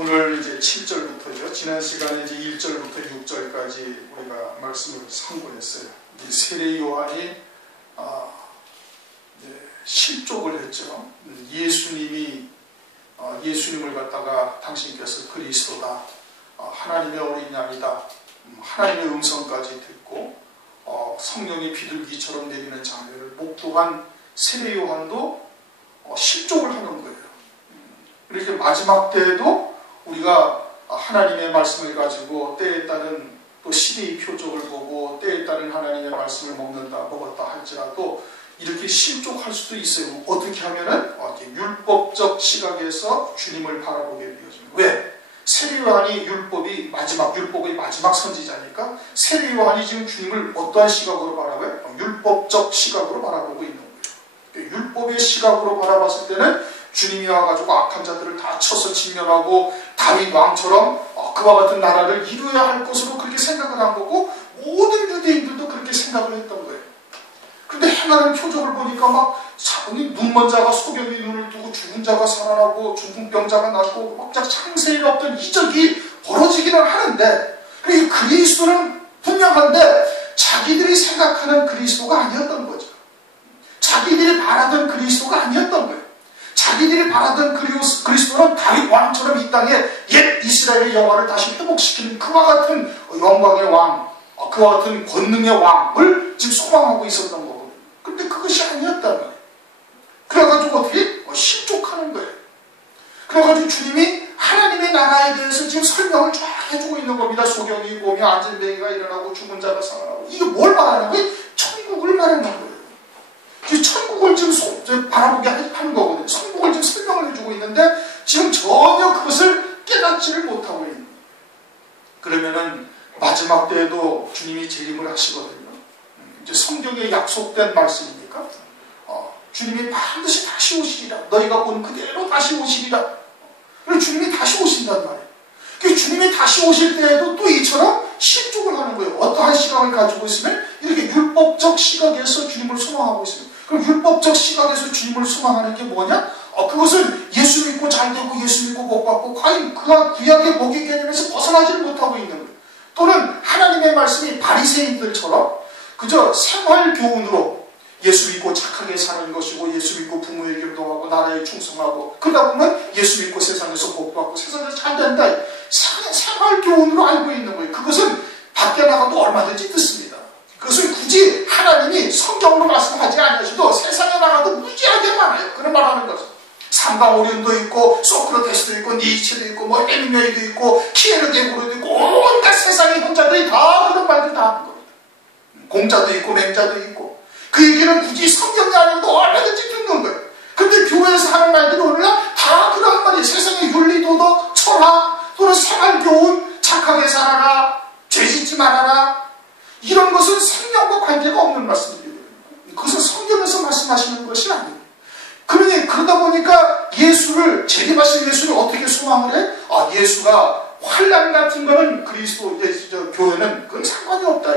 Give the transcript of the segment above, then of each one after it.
오늘 이제 7절부터죠. 지난 시간에 이제 1절부터 6절까지 우리가 말씀을 상고했어요. 세례 요한이 실족을 했죠. 예수님을 갖다가 당신께서 그리스도다, 하나님의 어린 양이다, 하나님의 음성까지 듣고 성령이 비둘기처럼 내리는 장면을 목도한 세례 요한도 실족을 하는 거예요. 이렇게 마지막 때에도 우리가 하나님의 말씀을 가지고 때에 따른 또 시대의 표적을 보고 때에 따른 하나님의 말씀을 먹었다 할지라도 이렇게 실족할 수도 있어요. 어떻게 하면은 율법적 시각에서 주님을 바라보게 되어집니다. 왜? 세례 요한이 율법의 마지막 선지자니까 세례 요한이 지금 주님을 어떠한 시각으로 바라봐요? 율법적 시각으로 바라보고 있는 거예요. 율법의 시각으로 바라봤을 때는 주님이 와가지고 악한 자들을 다 쳐서 진멸하고 다윗 왕처럼 그와 같은 나라를 이루어야 할 것으로 그렇게 생각을 한 거고, 모든 유대인들도 그렇게 생각을 했던 거예요. 그런데 행하는 표적을 보니까 막 눈먼 자가 소경이 눈을 뜨고 죽은 자가 살아나고 중풍병자가 낫고 막 창세에 없던 이적이 벌어지기는 하는데, 그리스도는 분명한데 자기들이 생각하는 그리스도가 아니었던 거죠. 자기들이 바라던 그리스도가 아니었던 거예요. 자기들이 바라던 그리스도는 다윗 왕처럼 이 땅에 옛 이스라엘의 영화를 다시 회복시키는 그와 같은 영광의 왕, 그와 같은 권능의 왕을 지금 소망하고 있었던 거거든요. 그런데 그것이 아니었단 말이에요. 그래가지고 어떻게? 실족하는 거예요. 그래가지고 주님이 하나님의 나라에 대해서 지금 설명을 쫙 해주고 있는 겁니다. 소경이 오며 안전뱅이가 일어나고 죽은 자가 살아나고. 이게 뭘 말하는 거예요? 천국을 말하는 거예요. 천국을 지금 바라보게 하는 거거든요. 천국을 지금 설명을 해주고 있는데 지금 전혀 그것을 깨닫지를 못하고 있는 거예요. 그러면은 마지막 때에도 주님이 재림을 하시거든요. 이제 성경에 약속된 말씀이니까 주님이 반드시 다시 오시리라. 너희가 본 그대로 다시 오시리라. 그래서 주님이 다시 오신단 말이에요. 주님이 다시 오실 때에도 또 이처럼 실족을 하는 거예요. 어떠한 시각을 가지고 있으면 이렇게 율법적 시각에서 주님을 소망하고 있습니다. 그럼 율법적 시각에서 주님을 소망하는 게 뭐냐? 그것은 예수 믿고 잘되고 예수 믿고 복받고 과연 그 구약의 목의 개념에서 벗어나지를 못하고 있는 거예요. 또는 하나님의 말씀이 바리새인들처럼 그저 생활 교훈으로 예수 믿고 착하게 사는 것이고 예수 믿고 부모에게 기도하고 나라에 충성하고 그러다 보면 예수 믿고 세상에서 복받고 세상에서 잘된다. 생활 교훈으로 알고 있는 거예요. 그것은 밖에 나가도 얼마든지 듣습니다. 그것은 굳이 하나님이 성경으로 말씀하지 않으셔도 세상에 나가도 무지하게 많아요. 그런 말하는 것은 상강오륜도 있고 소크라테스도 있고 니체도 있고 에미메이도 있고 키에르게고르도 있고 온갖 세상의 현자들이 다 그런 말들 다 하는 겁니다. 공자도 있고 맹자도 있고 그 얘기는 굳이 성경이 아니어도 얼마든지 듣는 거예요. 근데 교회에서 하는 말들이 오늘날 다 그런 말이에요. 세상의 윤리도덕, 철학 또는 생활교훈, 착하게 살아라, 죄짓지 말아라, 이런 것은 생명과 관계가 없는 말씀들이거든요. 그것은 성경에서 말씀하시는 것이 아니에요. 그러다 보니까 재림하신 예수를 어떻게 소망을 해? 예수가 환난 같은 거는 교회는 그건 상관이 없다.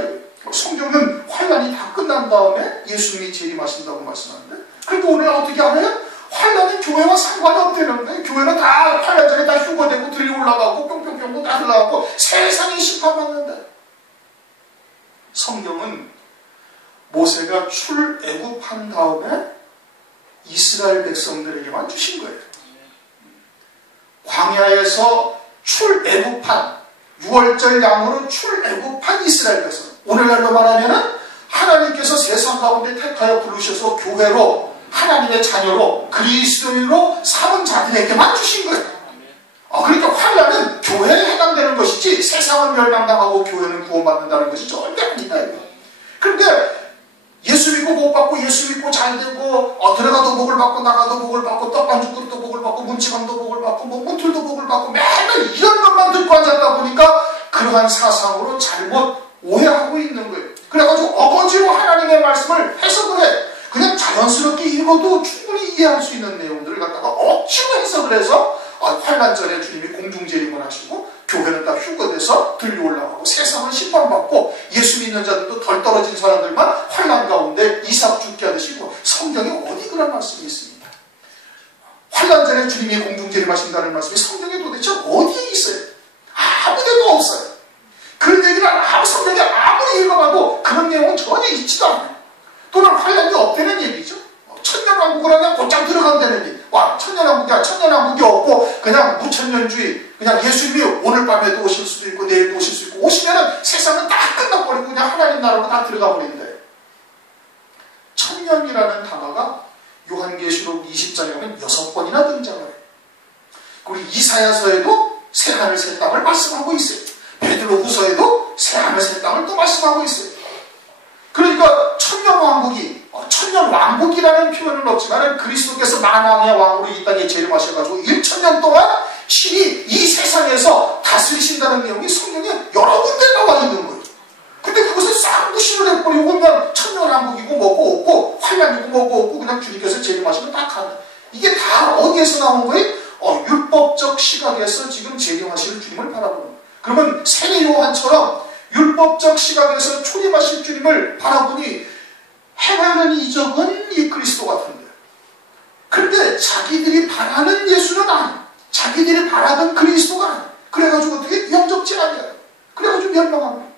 성경은 환난이 다 끝난 다음에 예수님이 재림하신다고 말씀하는데, 그런데 오늘 어떻게 알아요? 환난은 교회와 상관이 없다는 거예요. 교회는 다 환난 전에 다 휴거되고 들이 올라가고 뿅뿅뿅도 다 흘러가고 세상이 심판받는다. 성경은 모세가 출애굽한 다음에 이스라엘 백성들에게만 주신 거예요. 광야에서 출애굽한 6월절 양으로 출애굽한 이스라엘 백성, 오늘날로 말하면 하나님께서 세상 가운데 택하여 부르셔서 교회로 하나님의 자녀로 그리스도인으로 삼은 자들에게만 주신 거예요. 그러니까 환난은 교회에 해당되는 것이지 세상은 멸망당하고 교회는 구원받는다는 것이 절대 아니다. 그런데 예수 믿고 복받고 예수 믿고 잘되고 들어가도 복을 받고 나가도 복을 받고 떡반죽그릇도 복을 받고 문지방도 복을 받고 문틀도 복을 받고 맨날 이런 것만 듣고 앉았다 보니까 그러한 사상으로 잘못 오해하고 있는 거예요. 그래가지고 어거지로 하나님의 말씀을 해석을 해. 그냥 자연스럽게 읽어도 충분히 이해할 수 있는 내용들을 갖다가 억지로 해석을 해서 환난 전에 주님이 공중재림을 하시고 교회는 다 휴거돼서 들리 올라가고 세상은 심판받고 예수 믿는 자들도 덜 떨어진 사람들만 환난 가운데 이삭 죽게 하듯이 성경에 어디 그런 말씀이 있습니다. 환난 전에 주님이 공중재림하신다는 말씀이 성경에 도대체 도대체 어디에 있어요? 아무 데도 없어요. 그런 얘기를 아무 성경에 아무리 읽어봐도 그런 내용은 전혀 있지도 않아요. 또는 환란이 없다는 얘기죠. 천년왕국을 하면 곧장 들어간다는 얘기. 와, 천년왕국이 없고 그냥 무천년주의, 그냥 예수님이 오늘 밤에도 오실 수도 있고 내일도 오실 수 있고 오시면은 세상은 다 끝나버리고 그냥 하나님 나라로 다 들어가 버린대. 천년이라는 단어가 요한계시록 20장에 보면 6번이나 등장을 해요. 그리고 이사야서에도 새하늘 새 땅을 말씀하고 있어요. 베드로후서에도 새하늘 새 땅을 또 말씀하고 있어요. 그러니까 천년왕국이라는 표현은 없지만 그리스도께서 만왕의 왕으로 이 땅에 재림하셔가지고 1000년 동안 신이 이 세상에서 다스리신다는 내용이 성경에 여러 군데 나와 있는 거예요. 근데 그것을 싹 무시를 해버리고 그냥 천년왕국이고 뭐고 없고 환란이고 뭐고 없고 그냥 주님께서 재림하시면 딱 가는. 이게 다 어디에서 나온 거예요? 율법적 시각에서 지금 재림하실 주님을 바라보는 거예요. 그러면 세례 요한처럼 율법적 시각에서 초림하실 주님을 바라보니 행하는 이적은 이 그리스도 같은데, 그런데 자기들이 바라는 예수는 아니에요. 자기들이 바라던 그리스도가 아니에요. 그래가지고 어떻게 영접지 아니에요. 그래가지고 멸망합니다.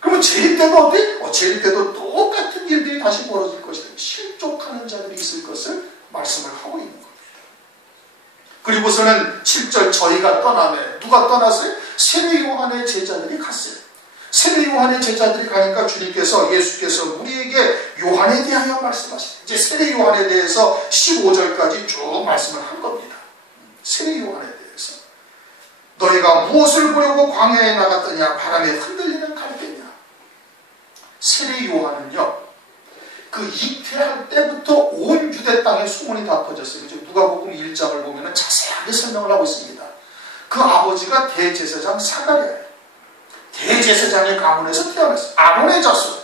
그러면 재림 때도 어때? 재림 때도 똑같은 일들이 다시 벌어질 것이다. 실족하는 자들이 있을 것을 말씀을 하고 있는 겁니다. 그리고서는 7절 저희가 떠나네. 누가 떠났어요? 세례 요한의 제자들이 갔어요. 세례 요한의 제자들이 가니까 주님께서, 예수께서 우리에게 요한에 대하여 말씀하시죠. 이제 세례 요한에 대해서 15절까지 쭉 말씀을 한 겁니다. 세례 요한에 대해서 너희가 무엇을 보려고 광야에 나갔더냐? 바람에 흔들리는 갈대냐? 세례 요한은요, 그 잉태할 때부터 온 유대 땅에 소문이 다 퍼졌어요. 누가복음 1장을 보면 자세하게 설명을 하고 있습니다. 그 아버지가 대제사장 사가랴예요. 대제사장의 가문에서 태어났어요. 아론의 자손.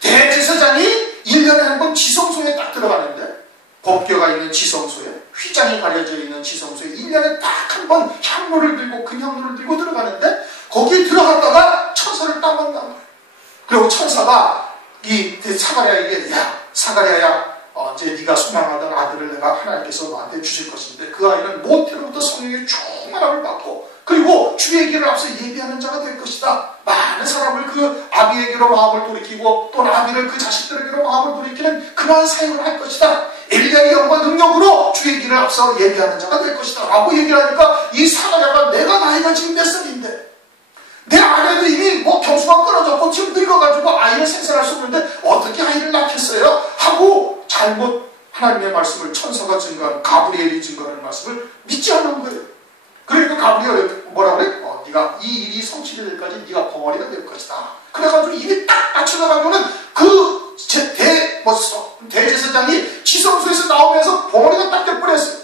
대제사장이 1년에 한 번 지성소에 딱 들어가는데, 법궤가 있는 지성소에, 휘장이 가려져 있는 지성소에 1년에 딱 한 번 향로를 들고, 금향로를 들고 들어가는데, 거기에 들어갔다가 천사를 딱 만난 거예요. 그리고 천사가 이 사가랴에게, 야 사가랴야, 이제 네가 소망하던 아들을 내가 하나님께서 너한테 주실 것인데 그 아이는 모태로부터 성령의 충만함을 받고 그리고 주의 길을 앞서 예비하는 자가 될 것이다. 많은 사람을 그 아비에게로 마음을 돌이키고 또 아비를 그 자식들에게로 마음을 돌이키는 그러한 사역을 할 것이다. 엘리야의 영과 능력으로 주의 길을 앞서 예비하는 자가 될 것이다 라고 얘기를 하니까 이 사가랴가 내가 나이가 지금 몇 살인데 내 아내도 이미 뭐 경수가 끊어졌고 지금 늙어가지고 아이를 생산할 수 없는데 어떻게 아이를 낳겠어요? 하고 잘못 하나님의 말씀을 천사가 증거하는, 가브리엘이 증거하는 말씀을 믿지 않은 거예요. 그러니까 가브리엘이 뭐라고 그래? 네가 이 일이 성취될 때까지 네가 벙어리가 될 것이다. 그래가지고 입이 딱 맞춰나가면은 그 대제사장이 지성소에서 나오면서 벙어리가 딱 돼버렸어요.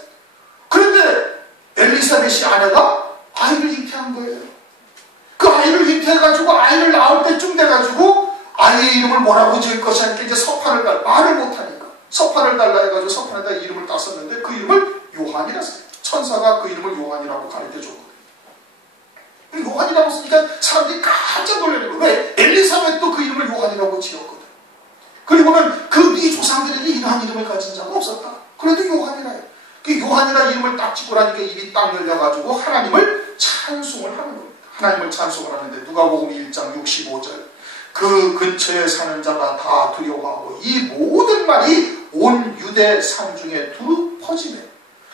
그런데 엘리사벳이 아내가 아이를 잉태한 거예요. 그 아이를 잉태해가지고 아이를 낳을 때쯤 돼가지고 아이의 이름을 뭐라고 지을 것이 아니라 이제 서판을 달라, 말을 못하니까 서판을 달라 해가지고 서판에다 이름을 딱 썼는데 그 이름을 요한이라 써요. 천사가 그 이름을 요한이라고 가르쳐줬거든요. 요한이라고 쓰니까 사람들이 깜짝 놀라는 거예요. 왜? 엘리사벳도 그 이름을 요한이라고 지었거든. 그리고는 그 네 조상들에게 이러한 이름을 가진 자가 없었다. 그래도 요한이라 해요. 그 요한이라 이름을 딱 짓고 나니까 입이 딱 열려가지고 하나님을 찬송을 하는 겁니다. 하나님을 찬송을 하는데 누가복음 1장 65절 그 근처에 사는 자가 다 두려워하고 이 모든 말이 온 유대 산중에 두루 퍼지네.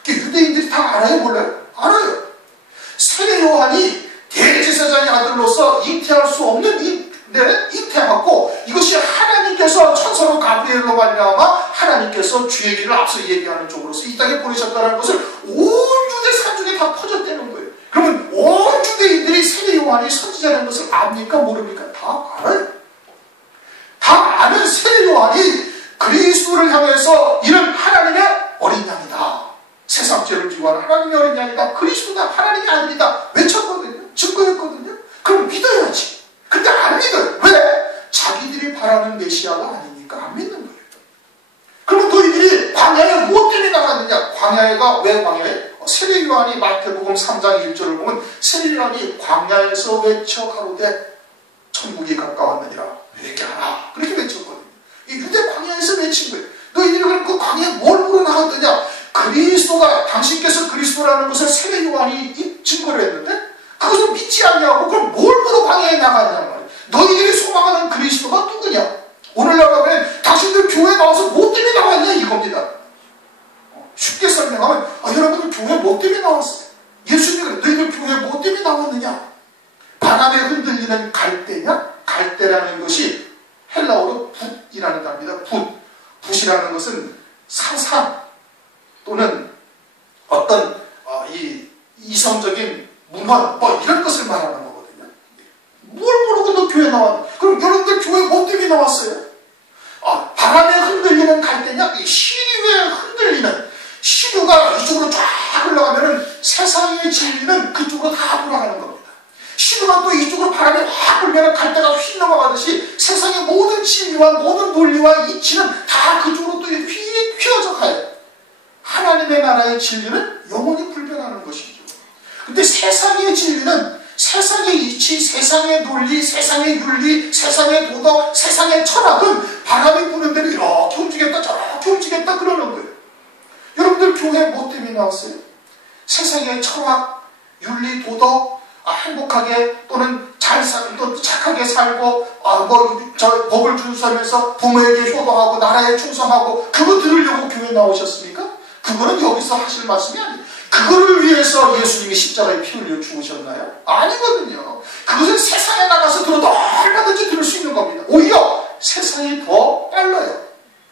유대인들이 다 알아요? 몰라요? 알아요. 세례 요한이 대제사장의 아들로서 잉태할 수 없는 잉태하고 이것이 하나님께서 천사로 가브리엘로 말미암아 하나님께서 주의 길을 앞서 예비하는 쪽으로서 이 땅에 보내셨다는 것을 온 유대 산중에 다 퍼졌다는 거예요. 그러면 온 유대인들이 세례 요한이 선지자라는 것을 압니까? 모릅니까? 다 알아요. 다 아는 세례 요한이 그리스도를 향해서 이런 하나님의 어린 양이다. 세상 죄를 지고 하는 하나님의 어린 양이다. 그리스도다. 하나님의 아들이다. 외쳤거든요. 증거했거든요. 그럼 믿어야지. 근데 안 믿어요. 왜? 자기들이 바라는 메시아가 아니니까 안 믿는 거예요. 그러면 너희들이 광야에 무엇 때문에 나갔느냐? 광야가 왜 광야에? 세례 요한이 마태복음 3장 1절을 보면 세례 요한이 광야에서 외쳐 가로되 천국이 가까웠느니라 회개하라 그렇게 외쳤거든요. 이 유대 광야에서 외친 거예요. 너희들이 그럼 그 광야에 뭘 보러 나갔느냐? 그리스도가 당신께서 그리스도라는 것을 세례 요한이 증거를 했는데 그것을 믿지 않냐고 그럼 뭘 보러 광야에 나가느냐 말이에요. 너희들이 소망하는 그리스도가 누구냐? 오늘날 가면 당신들 교회 나와서 뭐 때문에 나왔냐 이겁니다. 쉽게 설명하면 여러분들 교회 뭐 때문에 나왔어요? 예수님이 너희들 교회 뭐 때문에 나왔느냐? 바람에 흔들리는 갈대냐? 갈대라는 것이 헬라어로 붓이라는 단어입니다. 붓이라는 것은 사상 또는 어떤 이성적인 문화 이런 것을 말하는 거거든요. 뭘 모르고 너 교회 나왔냐? 그럼 여러분들 교회 뭐 때문에 나왔어요? 바람에 흔들리는 갈대냐? 이 시류에 흔들리는 시류가 이쪽으로 쫙 흘러가면은 세상의 진리는 그쪽으로 다 돌아가는 겁니다. 시류가 또 이쪽으로 바람에 확 불면 갈대가 휙 넘어가듯이 세상의 모든 진리와 모든 논리와 이치는 다 그쪽으로 또 휘어져 가요. 하나님의 나라의 진리는 영원히 불변하는 것이죠. 근데 세상의 진리는 세상의 이치, 세상의 논리, 세상의 윤리, 세상의 도덕, 세상의 철학은 바람이 부는 대로 이렇게 움직였다 저렇게 움직였다 그러는 거예요. 여러분들 교회 뭐 때문에 나왔어요? 세상의 철학, 윤리, 도덕, 행복하게 또는 또 착하게 살고 법을 준수하면서 부모에게 효도하고 나라에 충성하고 그거 들으려고 교회 나오셨습니까? 그거는 여기서 하실 말씀이 아니에요. 그거를 위해서 예수님이 십자가에 피 흘려 죽으셨나요? 아니거든요. 그것은 세상에 나가서 들어도 얼마든지 들을 수 있는 겁니다. 오히려 세상이 더 빨라요.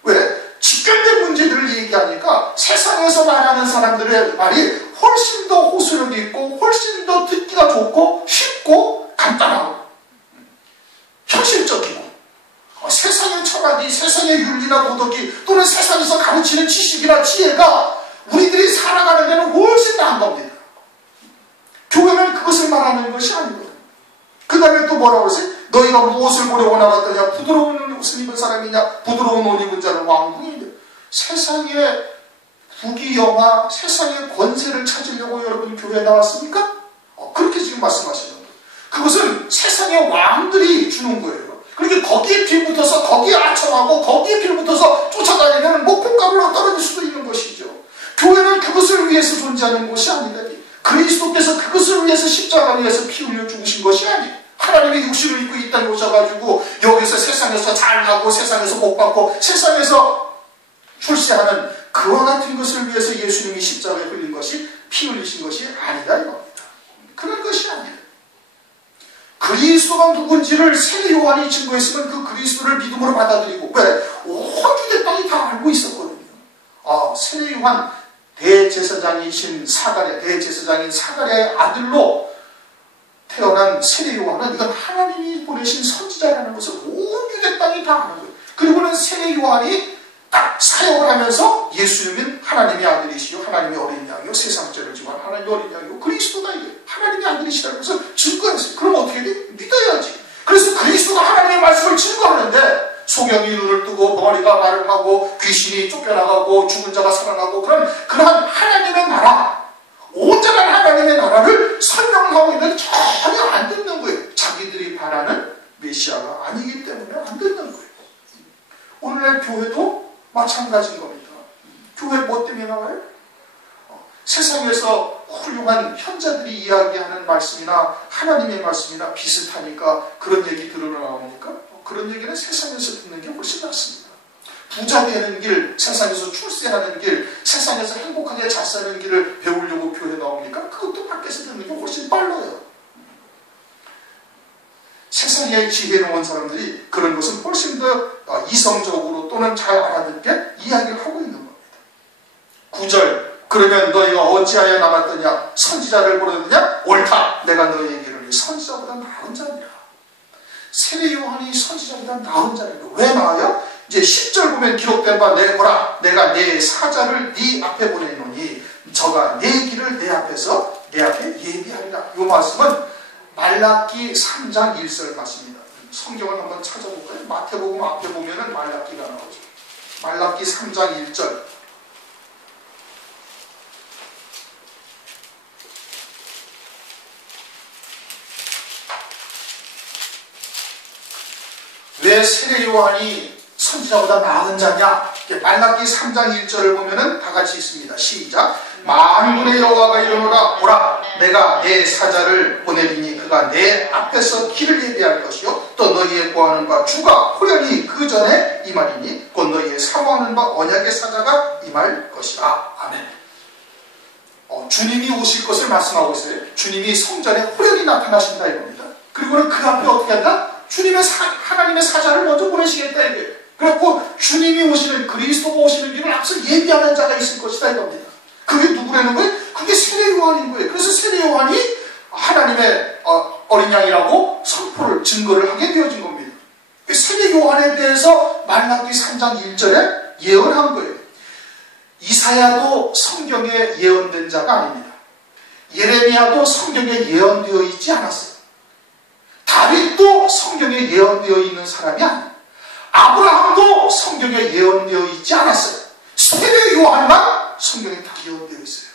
왜? 직결된 문제들을 얘기하니까 세상에서 말하는 사람들의 말이 훨씬 더 호소력이 있고 훨씬 더 듣기가 좋고 쉽고 간단하고 현실적이고 세상의 철학이 세상의 윤리나 도덕이 또는 세상에서 가르치는 지식이나 지혜가 우리들이 살아가는 데는 훨씬 나은 겁니다. 교회는 그것을 말하는 것이 아니거든요. 그 다음에 또 뭐라고 그러세요? 너희가 무엇을 보려고 나왔더냐? 부드러운 옷을 입은 사람이냐? 부드러운 옷 입은 자는 왕궁이냐? 세상의 부귀영화, 세상의 권세를 찾으려고 여러분 교회에 나왔습니까? 그렇게 지금 말씀하시는 거예요. 그것은 세상의 왕들이 주는 거예요. 그러니까 거기에 빌붙어서 거기에 아첨하고 거기에 빌붙어서 쫓아다니면 콩가루로 떨어질 수도 있는 것이죠. 교회는 그것을 위해서 존재하는 것이 아니다. 그리스도께서 그것을 위해서 십자가를 위해서 피 흘려 죽으신 것이 아니에요. 하나님의 육신을 입고 이 땅에 오셔가지고 여기서 세상에서 잘하고 세상에서 복받고 세상에서 출세하는 그와 같은 것을 위해서 예수님이 십자가에 흘린 것이 피 흘리신 것이 아니다 이겁니다. 그런 것이 아니에요. 그리스도가 누군지를 세례 요한이 증거했으면 그 그리스도를 믿음으로 받아들이고 왜? 온 유대 땅이 다 알고 있었거든요. 세례 요한 대제사장인 사가랴의 아들로 태어난 세례 요한은 이건 하나님이 보내신 선지자라는 것을 온 유대 땅이 다 아는 거예요. 그리고는 세례 요한이 딱 사역을 하면서 예수님은 하나님의 아들이시요 하나님의 어린 양이요 세상 죄를 지고 하나님의 어린 양이요 그리스도다 이게 하나님의 아들이시라는 것을 증거했어요. 그럼 어떻게 돼? 믿어야지. 그래서 그리스도가 하나님의 말씀을 증거하는데 소경이 눈을 뜨고 벙어리가 말을 하고 귀신이 쫓겨나가고 죽은 자가 살아나고 그러한 하나님의 나라 온전한 하나님의 나라를 설명하고 있는데 전혀 안 듣는 거예요. 자기들이 바라는 메시아가 아니기 때문에 안 듣는 거예요. 오늘날 교회도 마찬가지인 겁니다. 교회 뭐 때문에 나와요? 세상에서 훌륭한 현자들이 이야기하는 말씀이나 하나님의 말씀이나 비슷하니까 그런 얘기 들으러 나오니까 그런 얘기는 세상에서 듣는 게 훨씬 낫습니다. 부자 되는 길, 세상에서 출세하는 길, 세상에서 행복하게 잘 사는 길을 배우려고 교회 나옵니까? 그것도 밖에서 듣는 게 훨씬 빨라요. 세상에 지혜로운 사람들이 그런 것은 훨씬 더 이성적으로 또는 잘 알아듣게 이야기를 하고 있는 겁니다. 9절 그러면 너희가 어찌하여 남았더냐? 선지자를 보려느냐? 옳다. 내가 너희에게는 선지자보다 나은 자니라. 세례 요한이 선지자보다 나은 자니라. 왜 나아요? 이제 10절 보면 기록된 바 내거라. 내가 내 사자를 네 앞에 보내노니 저가 내 길을 내 앞에 예비하리라. 이 말씀은 말라기 3장 1절 말씀입니다. 성경을 한번 찾아볼까요? 마태복음 앞에 보면은 말라기가 나오죠. 말라기 3장 1절. 왜 세례 요한이 선지자보다 나은 자냐? 말라기 3장 1절을 보면은 다 같이 있습니다. 시작. 만군의 여호와가 이르노라. 보라, 내가 내 사자를 보내리니 그가 내 앞에서 길을 예비할 것이요 또 너희의 구하는 바 주가 호련히 그 전에 임하리니 곧 너희의 사모하는 바 언약의 사자가 임할 것이라. 아멘. 주님이 오실 것을 말씀하고 있어요. 주님이 성전에 호련히 나타나신다 이겁니다. 그리고는 그 앞에 어떻게 한다? 하나님의 사자를 먼저 보내시겠다 이거예요. 그래갖고 주님이 오시는, 그리스도가 오시는 길을 앞서 예비하는 자가 있을 것이다 이겁니다. 그게 누구라는 거예요? 그게 세례 요한인 거예요. 그래서 세례 요한이 하나님의 어린 양이라고 선포를, 증거를 하게 되어진 겁니다. 세례 요한에 대해서 말라기 3장 1절에 예언한 거예요. 이사야도 성경에 예언된 자가 아닙니다. 예레미야도 성경에 예언되어 있지 않았어요. 다윗도 성경에 예언되어 있는 사람이 아니에요. 아브라함도 성경에 예언되어 있지 않았어요. 세례 요한만 성경에 다 예언되어 있어요.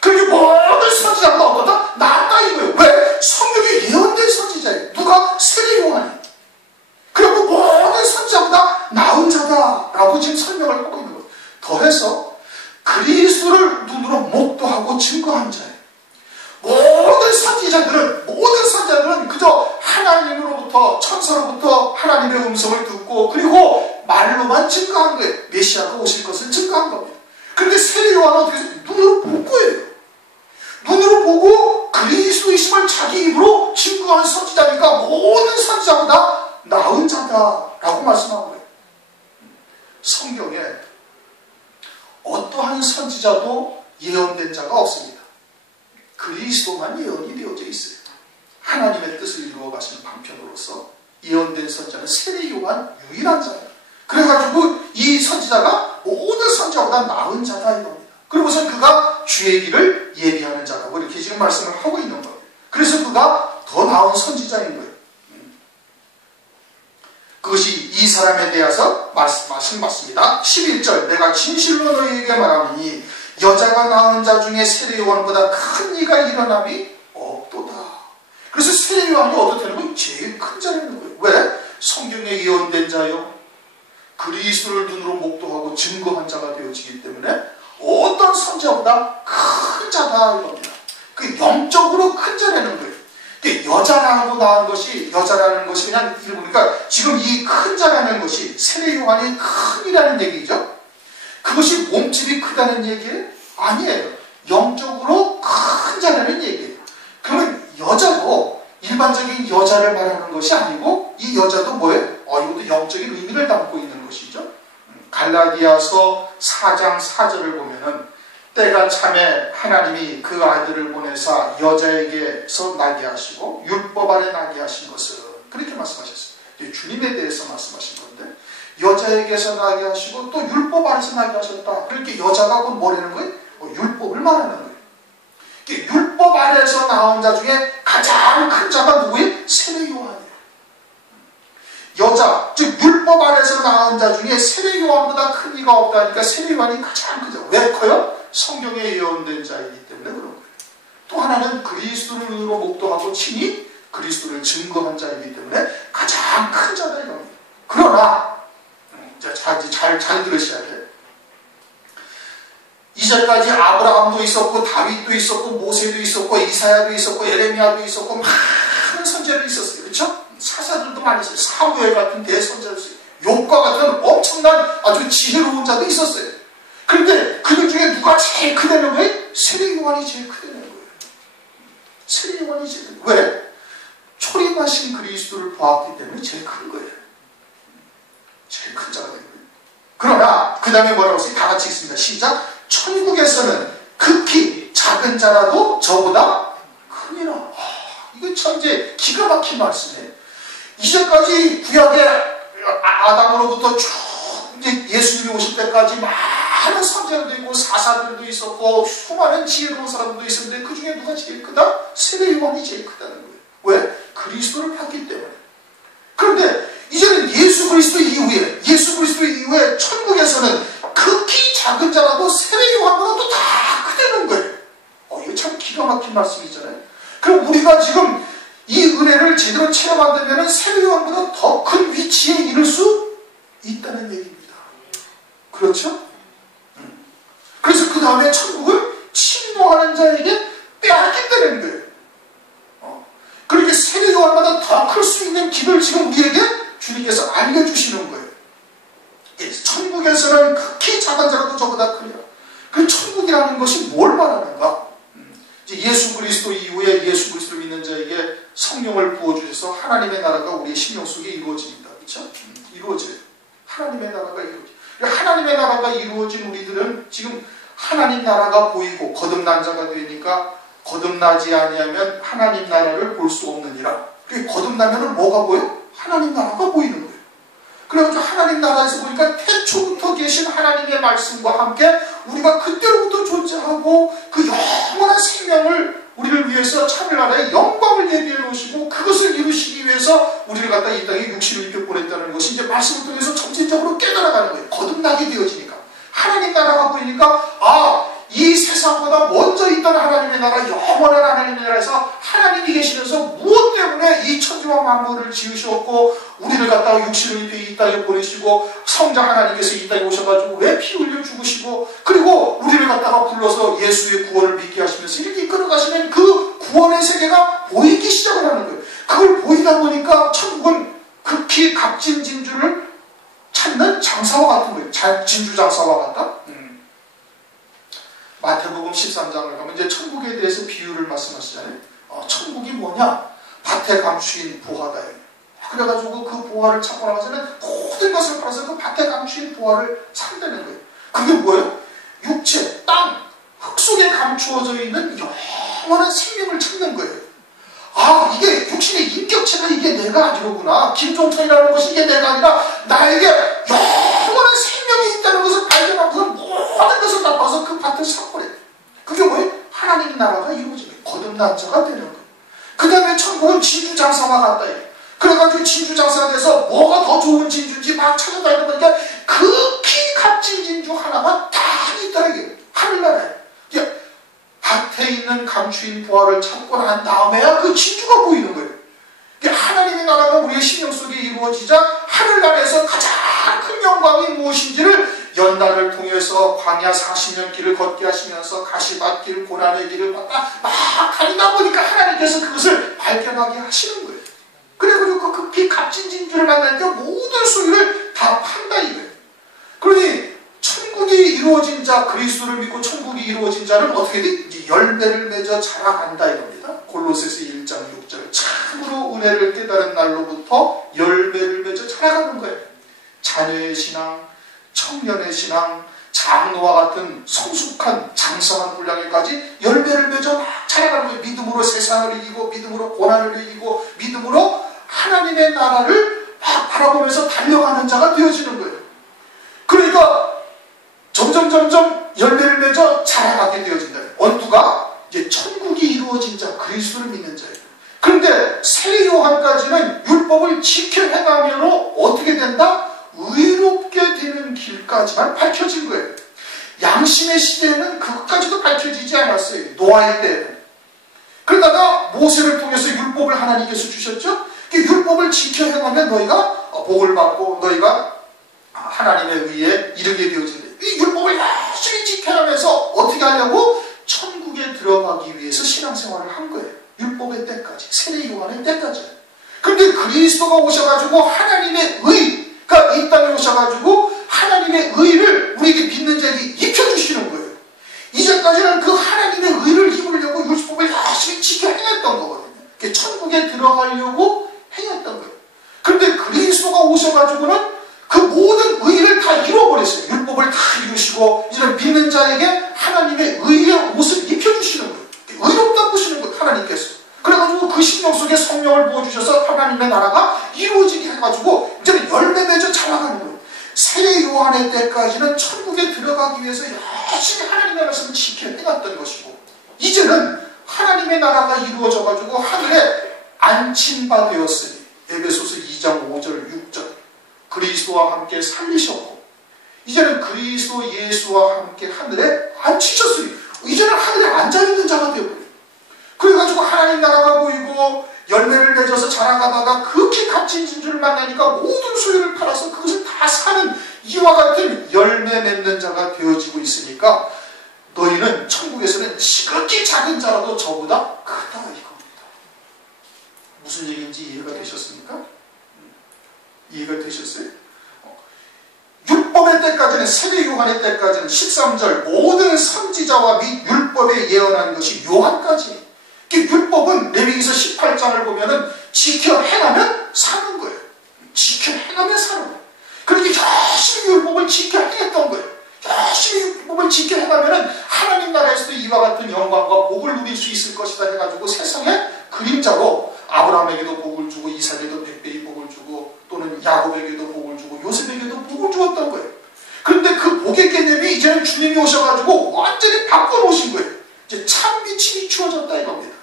그리고 모든 선지자가 어떠다? 낫다 이거예요. 왜? 성경에 예언된 선지자예요. 누가? 세례 요한이에요. 그리고 모든 선지자보다 나은 자다라고 지금 설명을 하고 있는 거예요. 더해서 그리스도를 눈으로 목도하고 증거한 자예요. 모든 선지자들은 그저 하나님으로부터, 천사로부터 하나님의 음성을 듣고 그리고 말로만 증거한 거예요. 메시아가 오실 것을 증거한 겁니다. 그런데 세례 요한은 어떻게 해서 눈으로 본 거예요. 눈으로 보고 그리스도이심을 자기 입으로 증거한 선지자니까 모든 선지자보다 나은 자다라고 말씀한 거예요. 성경에 어떠한 선지자도 예언된 자가 없습니다. 그리스도만 예언이 되어져 있어요. 하나님의 뜻을 이루어 가시는 방편으로서 예언된 선지자는 세례 요한 유일한 자예요. 그래가지고 이 선지자가 모든 선지자보다 나은 자다 이겁니다. 그리고서 그가 주의 길을 예비하는 자라고 이렇게 지금 말씀을 하고 있는 거예요. 그래서 그가 더 나은 선지자인 거예요. 그것이 이 사람에 대해서 말씀 맞습니다. 11절 내가 진실로 너희에게 말하노니 여자가 낳은 자 중에 세례 요한보다 큰 이가 일어남이 없도다. 그래서 세례 요한이 어떻다는 건 제일 큰 자라는 거예요. 왜? 성경에 예언된 자요, 그리스도를 눈으로 목도하고 증거한 자가 되어지기 때문에 어떤 선지자보다 큰 자다 이겁니다. 그 영적으로 큰 자라는 거예요. 여자라고 나온 것이, 여자라는 것이 그냥 보니까 지금 이 큰 자라는 것이 세례 요한이 큰이라는 얘기죠. 그것이 몸집이 크다는 얘기예요? 아니에요. 영적으로 큰 자라는 얘기예요. 그러면 여자도 일반적인 여자를 말하는 것이 아니고 이 여자도 뭐예요? 이것도 영적인 의미를 담고 있는 것이죠. 갈라디아서 4장 4절을 보면은 때가 참에 하나님이 그 아들을 보내사 여자에게서 나게 하시고 율법 아래 나게 하신 것은 그렇게 말씀하셨어요. 주님에 대해서 말씀하신 건데 여자에게서 나게 하시고 또 율법 아래서 나게 하셨다. 그렇게 여자가 곧 뭐라는 거예요? 율법을 말하는 거예요. 율법 아래에서 나온 자 중에 가장 큰 자가 누구예요? 세례 요한이에요. 여자, 즉 율법 아래에서 나온 자 중에 세례 요한보다 큰 이가 없다니까 세례 요한이 가장 크죠. 왜 커요? 성경에 예언된 자이기 때문에 그런 거예요. 또 하나는 그리스도를 눈으로 목도하고 친히 그리스도를 증거한 자이기 때문에 가장 큰 자다 이겁니다. 그러나 잘 들으셔야 돼요. 이전까지 아브라함도 있었고 다윗도 있었고 모세도 있었고 이사야도 있었고 예레미야도 있었고 많은 선지자들이 있었어요. 그렇죠? 사사들도 많이 있어요. 사무엘 같은 대선자도 있어요. 욥과 같은 엄청난 아주 지혜로운 자도 있었어요. 그런데 그들 중에 누가 제일 크다는 거예요? 세례 요한이 제일 크다는 거예요. 세례 요한이 제일 큰 거예요. 왜? 초림하신 그리스도를 보았기 때문에 제일 큰 거예요. 제일 큰 자가 된 거예요. 그러나 그 다음에 뭐라고 했어요? 다 같이 읽습니다. 시작. 천국에서는 극히 작은 자라도 저보다 크니라. 이거 참 이제 기가 막힌 말씀이에요. 이제까지 구약의 아담으로부터 쭉 이제 예수님이 오실 때까지 많은 선지자들도 있고 사사들도 있었고 수많은 지혜로운 사람들도 있었는데 그 중에 누가 제일 크다? 세례 요한이 제일 크다는 거예요. 왜? 그리스도를 봤기 때문에. 그런데 이제는 예수 그리스도 이후에 천국에서는 극히 작은 자라도 세례 요한보다 또 다 크다는 거예요. 이거 참 기가 막힌 말씀이잖아요. 그럼 우리가 지금 이 은혜를 제대로 체험한다면 세례 요한보다 더 큰 위치에 이를 수 있다는 얘기입니다. 그렇죠? 그래서 그 다음에 천국은 침노하는 자에게 빼앗긴다는 거예요. 그렇게 세대 요한마다 더 클 수 있는 길을 지금 우리에게 주님께서 알려주시는 거예요. 천국에서는 극히 작은 자라도 저보다 크리라. 그 천국이라는 것이 뭘 말하는가? 예수 그리스도 이후에 예수 그리스도 믿는 자에게 성령을 부어주셔서 하나님의 나라가 우리의 심령 속에 이루어집니다. 그렇죠? 이루어져요. 하나님의 나라가 이루어져요. 하나님의 나라가 이루어진 우리들은 지금 하나님 나라가 보이고 거듭난 자가 되니까 거듭나지 아니하면 하나님 나라를 볼 수 없느니라. 거듭나면 뭐가 보여? 하나님 나라가 보이는 거예요. 그래가지고 하나님 나라에서 보니까 태초부터 계신 하나님의 말씀과 함께 우리가 그때로부터 존재하고 그 영원한 생명을 우리를 위해서 하늘나라의 영광을 예비해 놓으시고 그것을 이루시기 위해서 우리를 갖다 이 땅에 육신을 입혀 보냈다는 것이 이제 말씀을 통해서 점진적으로 깨달아가는 거예요. 거듭나게 되어지니까. 하나님 나라가 보이니까 이 세상보다 먼저 있던 하나님의 나라, 영원한 하나님의 나라에서 하나님이 계시면서 무엇 때문에 이 천지와 만물을 지으셨고 우리를 갖다가 육신을 입혀 이 땅에 보내시고 성자 하나님께서 이 땅에 오셔가지고 왜 피 흘려 죽으시고 그리고 우리를 갖다가 불러서 예수의 구원을 믿게 하시면서 이렇게 이끌어가시는 그 구원의 세계가 보이기 시작을 하는 거예요. 그걸 보이다 보니까 천국은 극히 값진 진주를 찾는 장사와 같은 거예요. 진주 장사와 같다? 마태복음 13장을 가면 이제 천국에 대해서 비유를 말씀하시잖아요. 천국이 뭐냐? 밭에 감추인 보화다. 그래가지고 그 보화를 찾고 나가서는 모든 것을 팔아서 그 밭에 감추인 보화를 산다는 거예요. 그게 뭐예요? 육체, 땅, 흙 속에 감추어져 있는 영원한 생명을 찾는 거예요. 이게 육신의 인격체가 이게 내가 아니로구나. 김종천이라는 것이 이게 내가 아니라 나에게 영원한 생명이 있다는 것을 발견하고서 모든 것을 다 봐서 그 밭을 사버려요. 그게 뭐예요? 하나님 나라가 이루어지는 거듭난 자가 되는 거예요. 그 다음에 천국은 진주장사와 같다. 그래가지고 진주장사가 돼서 뭐가 더 좋은 진주인지 막 찾아다니다 보니까 극히 값진 진주 하나가 다 있다는 게 하늘나라에. 밭에 있는 감추인 보화를 찾고 난 다음에야 그 진주가 보이는 거예요. 하나님의 나라가 우리의 심령 속에 이루어지자 하늘나라에서 가장 큰 영광이 무엇인지를 연단을 통해서 광야 40년 길을 걷게 하시면서 가시밭길, 고난의 길을 걷다 막 다니다 보니까 하나님께서 그것을 발견하게 하시는 거예요. 그래가지고 그 극히 값진 진주를 만나니까 모든 소유를 다 판다 이거예요. 그러니 천국이 이루어진 자, 그리스도를 믿고 천국이 이루어진 자는 어떻게 돼? 열매를 맺어 자라간다 이겁니다. 골로새서 1장 6절. 참으로 은혜를 깨달은 날로부터 열매를 맺어 자라가는 거예요. 자녀의 신앙, 청년의 신앙, 장로와 같은 성숙한 장성한 분량에까지 열매를 맺어 막 자라가는 거예요. 믿음으로 세상을 이기고 믿음으로 고난을 이기고 믿음으로 하나님의 나라를 막 바라보면서 달려가는 자가 되어지는 거예요. 그러니까 점점 열매를 맺어 자라가게 되어진다. 누가? 이제 천국이 이루어진 자, 그리스도를 믿는 자예요. 그런데 새 요한까지는 율법을 지켜 행하므로 어떻게 된다? 의롭게 되는 길까지만 밝혀진 거예요. 양심의 시대에는 그것까지도 밝혀지지 않았어요. 노아의 때에는. 그러다가 모세를 통해서 율법을 하나님께서 주셨죠. 율법을 지켜 행하면 너희가 복을 받고 너희가 하나님의 의에 이르게 되어진다. 이 율법을 열심히 지켜가면서 어떻게 하려고? 천국에 들어가기 위해서 신앙생활을 한 거예요. 율법의 때까지, 세례 요한의 때까지. 그런데 그리스도가 오셔가지고 하나님의 의가 이 땅에 오셔가지고 하나님의 의를 우리에게 믿는 자에게 입혀주시는 거예요. 이제까지는 그 하나님의 의를 입으려고 율법을 열심히 지켜 행했던 거거든요. 천국에 들어가려고 행했던 거예요. 그런데 그리스도가 오셔가지고는 그 모든 의를 다 이루어버렸어요. 율법을 다 이루시고 이제는 믿는 자에게 하나님의 의의 옷을 입혀주시는 거예요. 의롭다 보시는 거예요. 하나님께서. 그래가지고 그 심령 속에 성령을 부어주셔서 하나님의 나라가 이루어지게 해가지고 이제는 열매 맺어 자라가는 거예요. 세례 요한의 때까지는 천국에 들어가기 위해서 열심히 하나님의 말씀을 지켜 해갔던 것이고 이제는 하나님의 나라가 이루어져가지고 하늘에 안친 바 되었으니 에베소서 2장 5절 6절 그리스도와 함께 살리셨고 이제는 그리스도 예수와 함께 하늘에 앉히셨으니 이제는 하늘에 앉아있는 자가 되어버려요. 그래가지고 하나님 나라가 보이고 열매를 맺어서 자라가다가 극히 값진 진주를 만나니까 모든 소유를 팔아서 그것을 다 사는 이와 같은 열매 맺는 자가 되어지고 있으니까 너희는 천국에서는 지극히 작은 자라도 저보다 크다 이겁니다. 무슨 얘기인지 이해가 되셨습니까? 이해가 되셨어요? 율법의 때까지는, 세례 요한의 때까지는 13절 모든 선지자와 및 율법에 예언한 것이 요한까지. 율법은 레위기서 18장을 보면은 지켜 행하면 사는 거예요. 지켜 행하면 사는 거예요. 그렇게 열심히 율법을 지켜 행했던 거예요. 열심히 율법을 지켜 행하면은 하나님 나라에서도 이와 같은 영광과 복을 누릴 수 있을 것이다 해가지고 세상의 그림자로 아브라함에게도 복을 주고 이삭에게도 100배의 복을 주고 또는 야곱에게도 복을 주고 요셉에게도 복을 주었던 거예요. 그런데 그 복의 개념이 이제는 주님이 오셔가지고 완전히 바꿔놓으신 거예요. 이제 참 빛이 비추어졌다 이겁니다.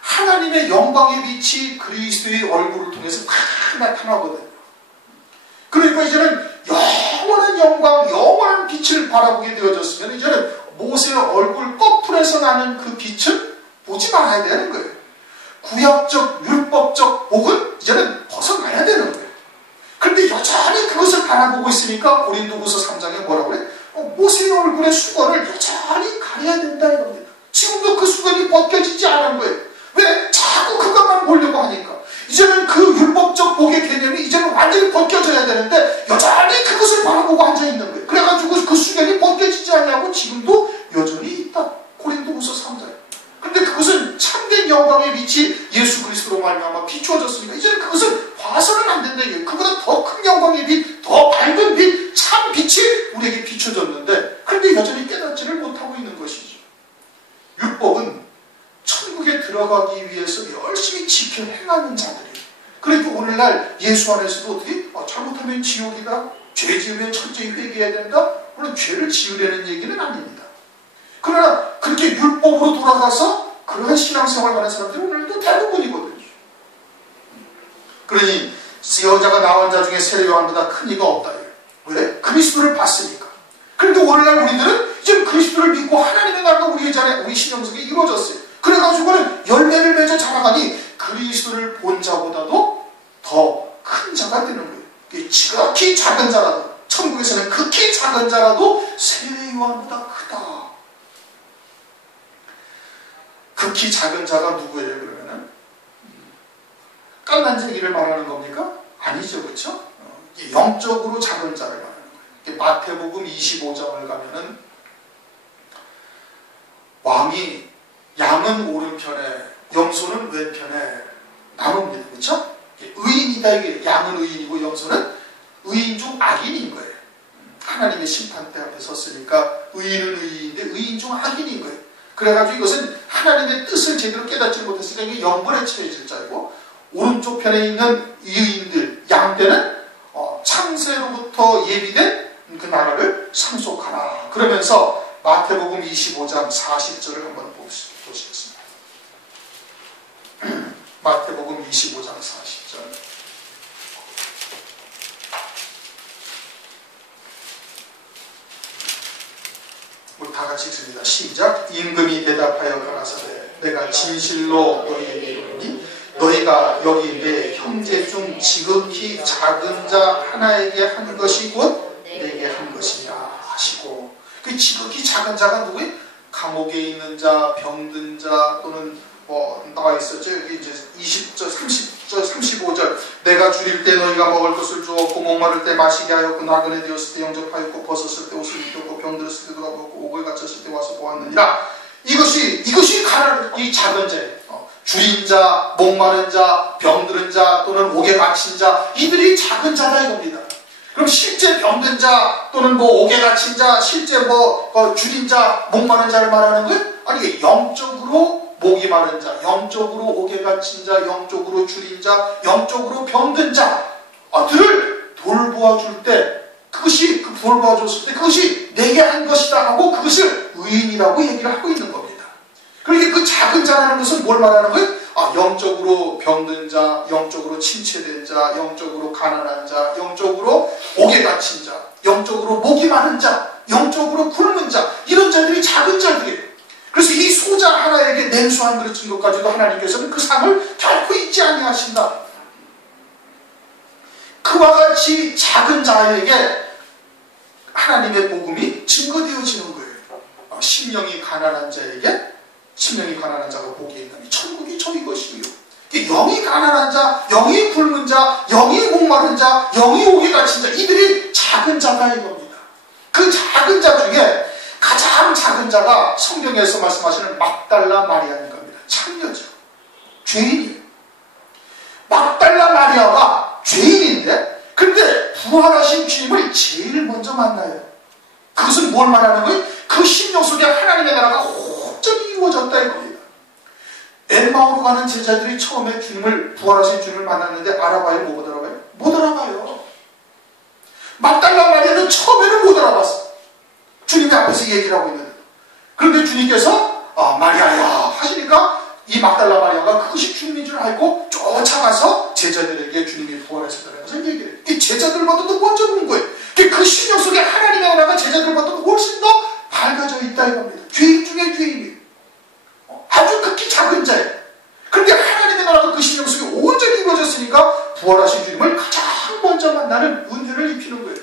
하나님의 영광의 빛이 그리스도의 얼굴을 통해서 팍 나타나거든요. 그러니까 이제는 영원한 영광, 영원한 빛을 바라보게 되어졌으면 이제는 모세의 얼굴 거풀에서 나는 그 빛을 보지 말아야 되는 거예요. 구약적, 율법적 복은 이제는 벗어나야 되는 거예요. 그런데 여전히 그것을 바라보고 있으니까 고린도후서 3장에 뭐라고 그래? 모세의 얼굴의 수건을 여전히 가려야 된다 이겁니다. 지금도 그 수건이 벗겨지지 않은 거예요. 왜? 자꾸 그것만 보려고 하니까. 이제는 그 율법적 복의 개념이 이제는 완전히 벗겨져야 되는데 여전히 그것을 바라보고 앉아있는 거예요. 그래가지고 그 수건이 벗겨지지 않냐고 지금도 여전히 있다. 고린도후서 3장. 근데 그것은 참된 영광의 빛이 예수 그리스도로 말미암아 비추어졌으니까 이제는 그것을 봐서는 안 된다. 그보다 더 큰 영광의 빛, 더 밝은 빛, 참 빛이 우리에게 비춰졌는데 그런데 여전히 깨닫지를 못하고 있는 것이죠. 율법은 천국에 들어가기 위해서 열심히 지켜 행하는 자들이에요. 그러니까 오늘날 예수 안에서도 어떻게 잘못하면 지옥이다, 죄 지으면 철저히 회개해야 된다, 물론 죄를 지으려는 얘기는 아닙니다. 그러나 그렇게 율법으로 돌아가서 그러한 신앙생활을 하는 사람들이 오늘도 대부분이거든요. 그러니 여자가 나온 자 중에 세례 요한보다 큰 이가 없다. 왜? 그리스도를 봤으니까. 그런데 오늘날 우리들은 이제 그리스도를 믿고 하나님의 나라가 우리 자리에, 우리 신영 속에 이루어졌어요. 그래가지고는 열매를 맺어 자라가니 그리스도를 본 자보다도 더 큰 자가 되는 거예요. 지극히 작은 자라도, 천국에서는 극히 작은 자라도 세례 요한보다 크다. 극히 작은 자가 누구예요 그러면은? 깔난쟁이를 말하는 겁니까? 아니죠, 그렇죠? 영적으로 작은 자를 말하는 거예요. 마태복음 25장을 가면은 왕이 양은 오른편에 염소는 왼편에 나눕니다. 그렇죠? 의인이다. 이게 양은 의인이고 염소는 의인 중 악인인 거예요. 하나님의 심판대 앞에 섰으니까 의인은 의인인데 의인 중 악인인 거예요. 그래가지고 이것은 하나님의 뜻을 제대로 깨닫지 못했으니까 이게 영벌에 처해질 자이고 오른쪽 편에 있는 의인들 양떼는 창세로부터 예비된 그 나라를 상속하라. 그러면서 마태복음 25장 40절을 한번 보시겠습니다. 마태복음 25장 40절. 우리 다 같이 읽습니다. 시작. 임금이 대답하여 가라사대 내가 진실로 너희에게 이르노니 너희가 여기 내 형제 중 지극히 작은 자 하나에게 한 것이 곧 내게 한 것이라 하시고, 그 지극히 작은 자가 누구예요? 감옥에 있는 자, 병든 자, 또는 나와 있었죠. 여기 이제 20절, 30절, 35절. 내가 줄일 때 너희가 먹을 것을 주었고 목마를 때 마시게 하였고 나그네 되었을 때 영접하였고 벗었을 때 옷을 입혔고 병들었을 때도 가보고 옥에 갇혔을 때 와서 보았느니라. 이것이 이 작은 자예요. 줄인 자, 목마른 자, 병들은 자, 또는 옥에 갇힌 자, 이들이 작은 자다 이겁니다. 그럼 실제 병든 자, 또는 옥에 갇힌 자, 실제 줄인 자, 목마른 자를 말하는 거예요? 아니, 영적으로 목이 마른 자, 영적으로 옥에 갇힌 자, 영적으로 줄인 자, 영적으로 병든 자들을 돌보아줄 때, 돌보아줬을 때 그것이 내게 한 것이다 하고 그것을 의인이라고 얘기를 하고 있는 겁니다. 그러니까 그 작은 자라는 것은 뭘 말하는 거예요? 영적으로 병든 자, 영적으로 침체된 자, 영적으로 가난한 자, 영적으로 옥에 갇힌 자, 영적으로 목이 마른 자, 영적으로 굶은 자, 이런 자들이 작은 자들이에요. 그래서 이 소자 하나에게 냉수 한 그릇 준 것까지도 하나님께서는 그 상을 결코 잊지 아니하신다. 그와 같이 작은 자에게 하나님의 복음이 증거되어지는 거예요. 심령이 가난한 자가 복이 있나니 천국이 저희 것이요. 영이 가난한 자, 영이 굶은 자, 영이 목마른 자, 영이 옥에 갇힌 자, 이들이 작은 자가 이겁니다. 그 작은 자 중에 가장 작은 자가 성경에서 말씀하시는 막달라 마리아인 겁니다. 창녀죠. 죄인이에요. 막달라 마리아가 죄인인데, 근데 부활하신 주님을 제일 먼저 만나요. 그것은 뭘 말하는 거예요? 그 심령 속에 하나님의 나라가 온전히 이루어졌다 이겁니다. 엠마오로 가는 제자들이 처음에 부활하신 주님을 만났는데 알아봐요? 못 알아봐요? 못 알아봐요. 막달라 마리아는 처음에는 못 알아봤어. 주님이 앞에서 얘기를 하고 있는데. 그런데 주님께서 마리아야 하시니까 이 막달라 마리아가 그것이 주님인 줄 알고 쫓아가서 제자들에게 주님이 부활하셨다는 것을 얘기를 해요. 이 제자들보다도 먼저 본 거예요. 그 심령 속에 하나님의 나라가 제자들보다도 훨씬 더 밝아져 있다 이겁니다. 죄인 중에 죄인이에요. 아주 극히 작은 자예요. 그런데 하나님의 나라가 그 심령 속에 온전히 이루어졌으니까 부활하신 주님을 가장 먼저 만나는 은혜를 입히는 거예요.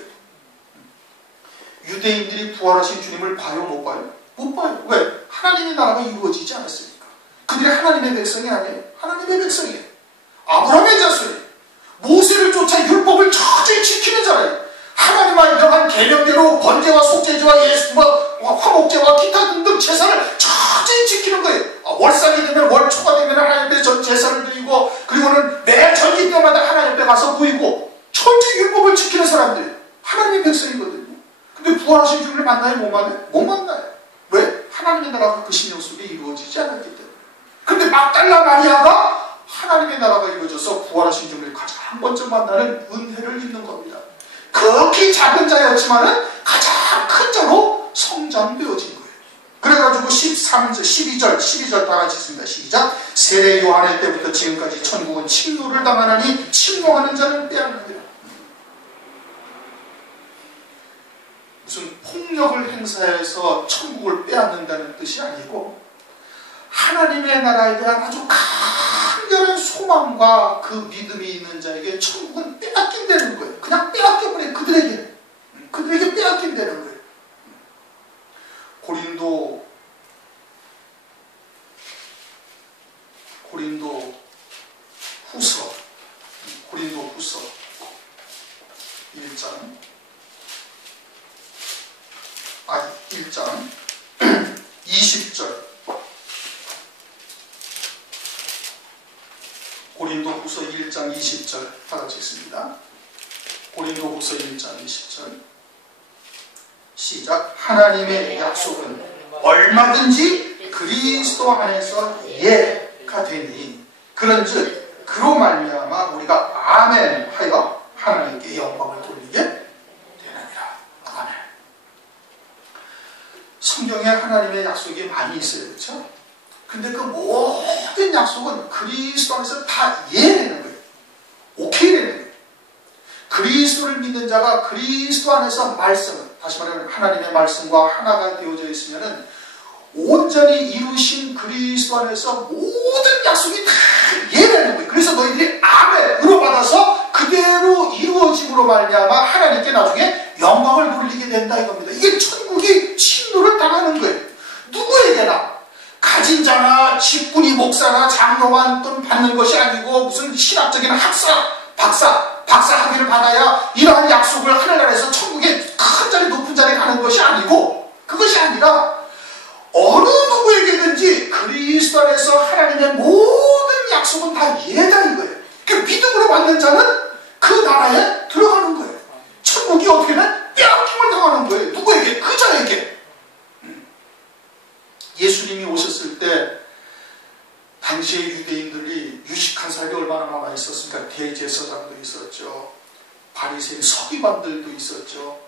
유대인들이 부활하신 주님을 봐요? 못 봐요? 못 봐요. 왜? 하나님의 나라가 이루어지지 않았으니까. 그들이 하나님의 백성이 아니에요. 하나님의 백성이에요. 아브라함의 자손이에요. 모세를 쫓아 율법을 철저히 지키는 자예요. 하나님의 명한 계명대로 번제와 속죄제와 예수와 화목제와 기타 등등 제사를 철저히 지키는 거예요. 월상이 되면 월초가 되면 하나님 앞에 전 제사를 드리고, 그리고는 매 절기 때마다 하나님 앞에 가서 모이고 철저히 율법을 지키는 사람들이에요. 하나님의 백성이거든요. 근데 부활하신 주님을 만나요? 못 만나요? 못 만나요. 왜? 하나님의 나라가 그 심령 속에 이루어지지 않았기 때문에. 그런데 막달라 마리아가 하나님의 나라가 이루어져서 부활하신 주님을 가장 먼저 만나는 은혜를 입는 겁니다. 극히 작은 자였지만은 가장 큰 자로 성장되어진 거예요. 그래가지고 13절, 12절 다 같이 있습니다. 시작. 세례 요한의 때부터 지금까지 천국은 침노를 당하나니 침노하는 자는 빼앗느니라. 무슨 폭력을 행사해서 천국을 빼앗는다는 뜻이 아니고, 하나님의 나라에 대한 아주 강렬한 소망과 그 믿음이 있는 자에게 천국은 빼앗긴다는 거예요. 그냥 빼앗겨버려요. 그들에게 빼앗긴다는 거예요. 고린도 후서 1장 20절. 고린도후서 1장 20절 다 같이 있습니다. 고린도후서 1장 20절 시작. 하나님의 약속은 얼마든지 그리스도 안에서 예가 되니 그런즉 그로 말미암아 우리가 아멘 하여 하나님께 영광을 돌리게 되느니라. 아멘. 성경에 하나님의 약속이 많이 있어요. 그렇죠? 근데 그 모든 약속은 그리스도 안에서 다 예되는 거예요. 오케이 되는 거예요. 그리스도를 믿는 자가 그리스도 안에서 말씀을, 다시 말하면 하나님의 말씀과 하나가 되어져 있으면은 온전히 이루신 그리스도 안에서 모든 약속이 다 예되는 거예요. 그래서 너희들이 아멘으로 받아서 그대로 이루어짐으로 말미암아 하나님께 나중에 영광을 돌리게 된다 이겁니다. 이게 천국이 침노를 당하는 거예요. 누구에게나 가진 자나 직분이 목사나 장로만 돈 받는 것이 아니고 무슨 신학적인 박사 학위를 받아야 이러한 약속을 하늘나라에서 천국에 큰 자리 높은 자리에 가는 것이 아니고, 그것이 아니라 어느 누구에게든지 그리스도 안에서 하나님의 모든 약속은 다 예다 이거예요. 그 믿음으로 받는 자는 그 나라에 들어가는 거예요. 천국이 어떻게 되면 빼앗김을 당하는 거예요. 누구에게? 그 자에게. 예수님이 오셨을 때 당시의 유대인들이 유식한 사람이 얼마나 많아 있었습니까? 대제사장도 있었죠. 바리새인, 서기관들도 있었죠.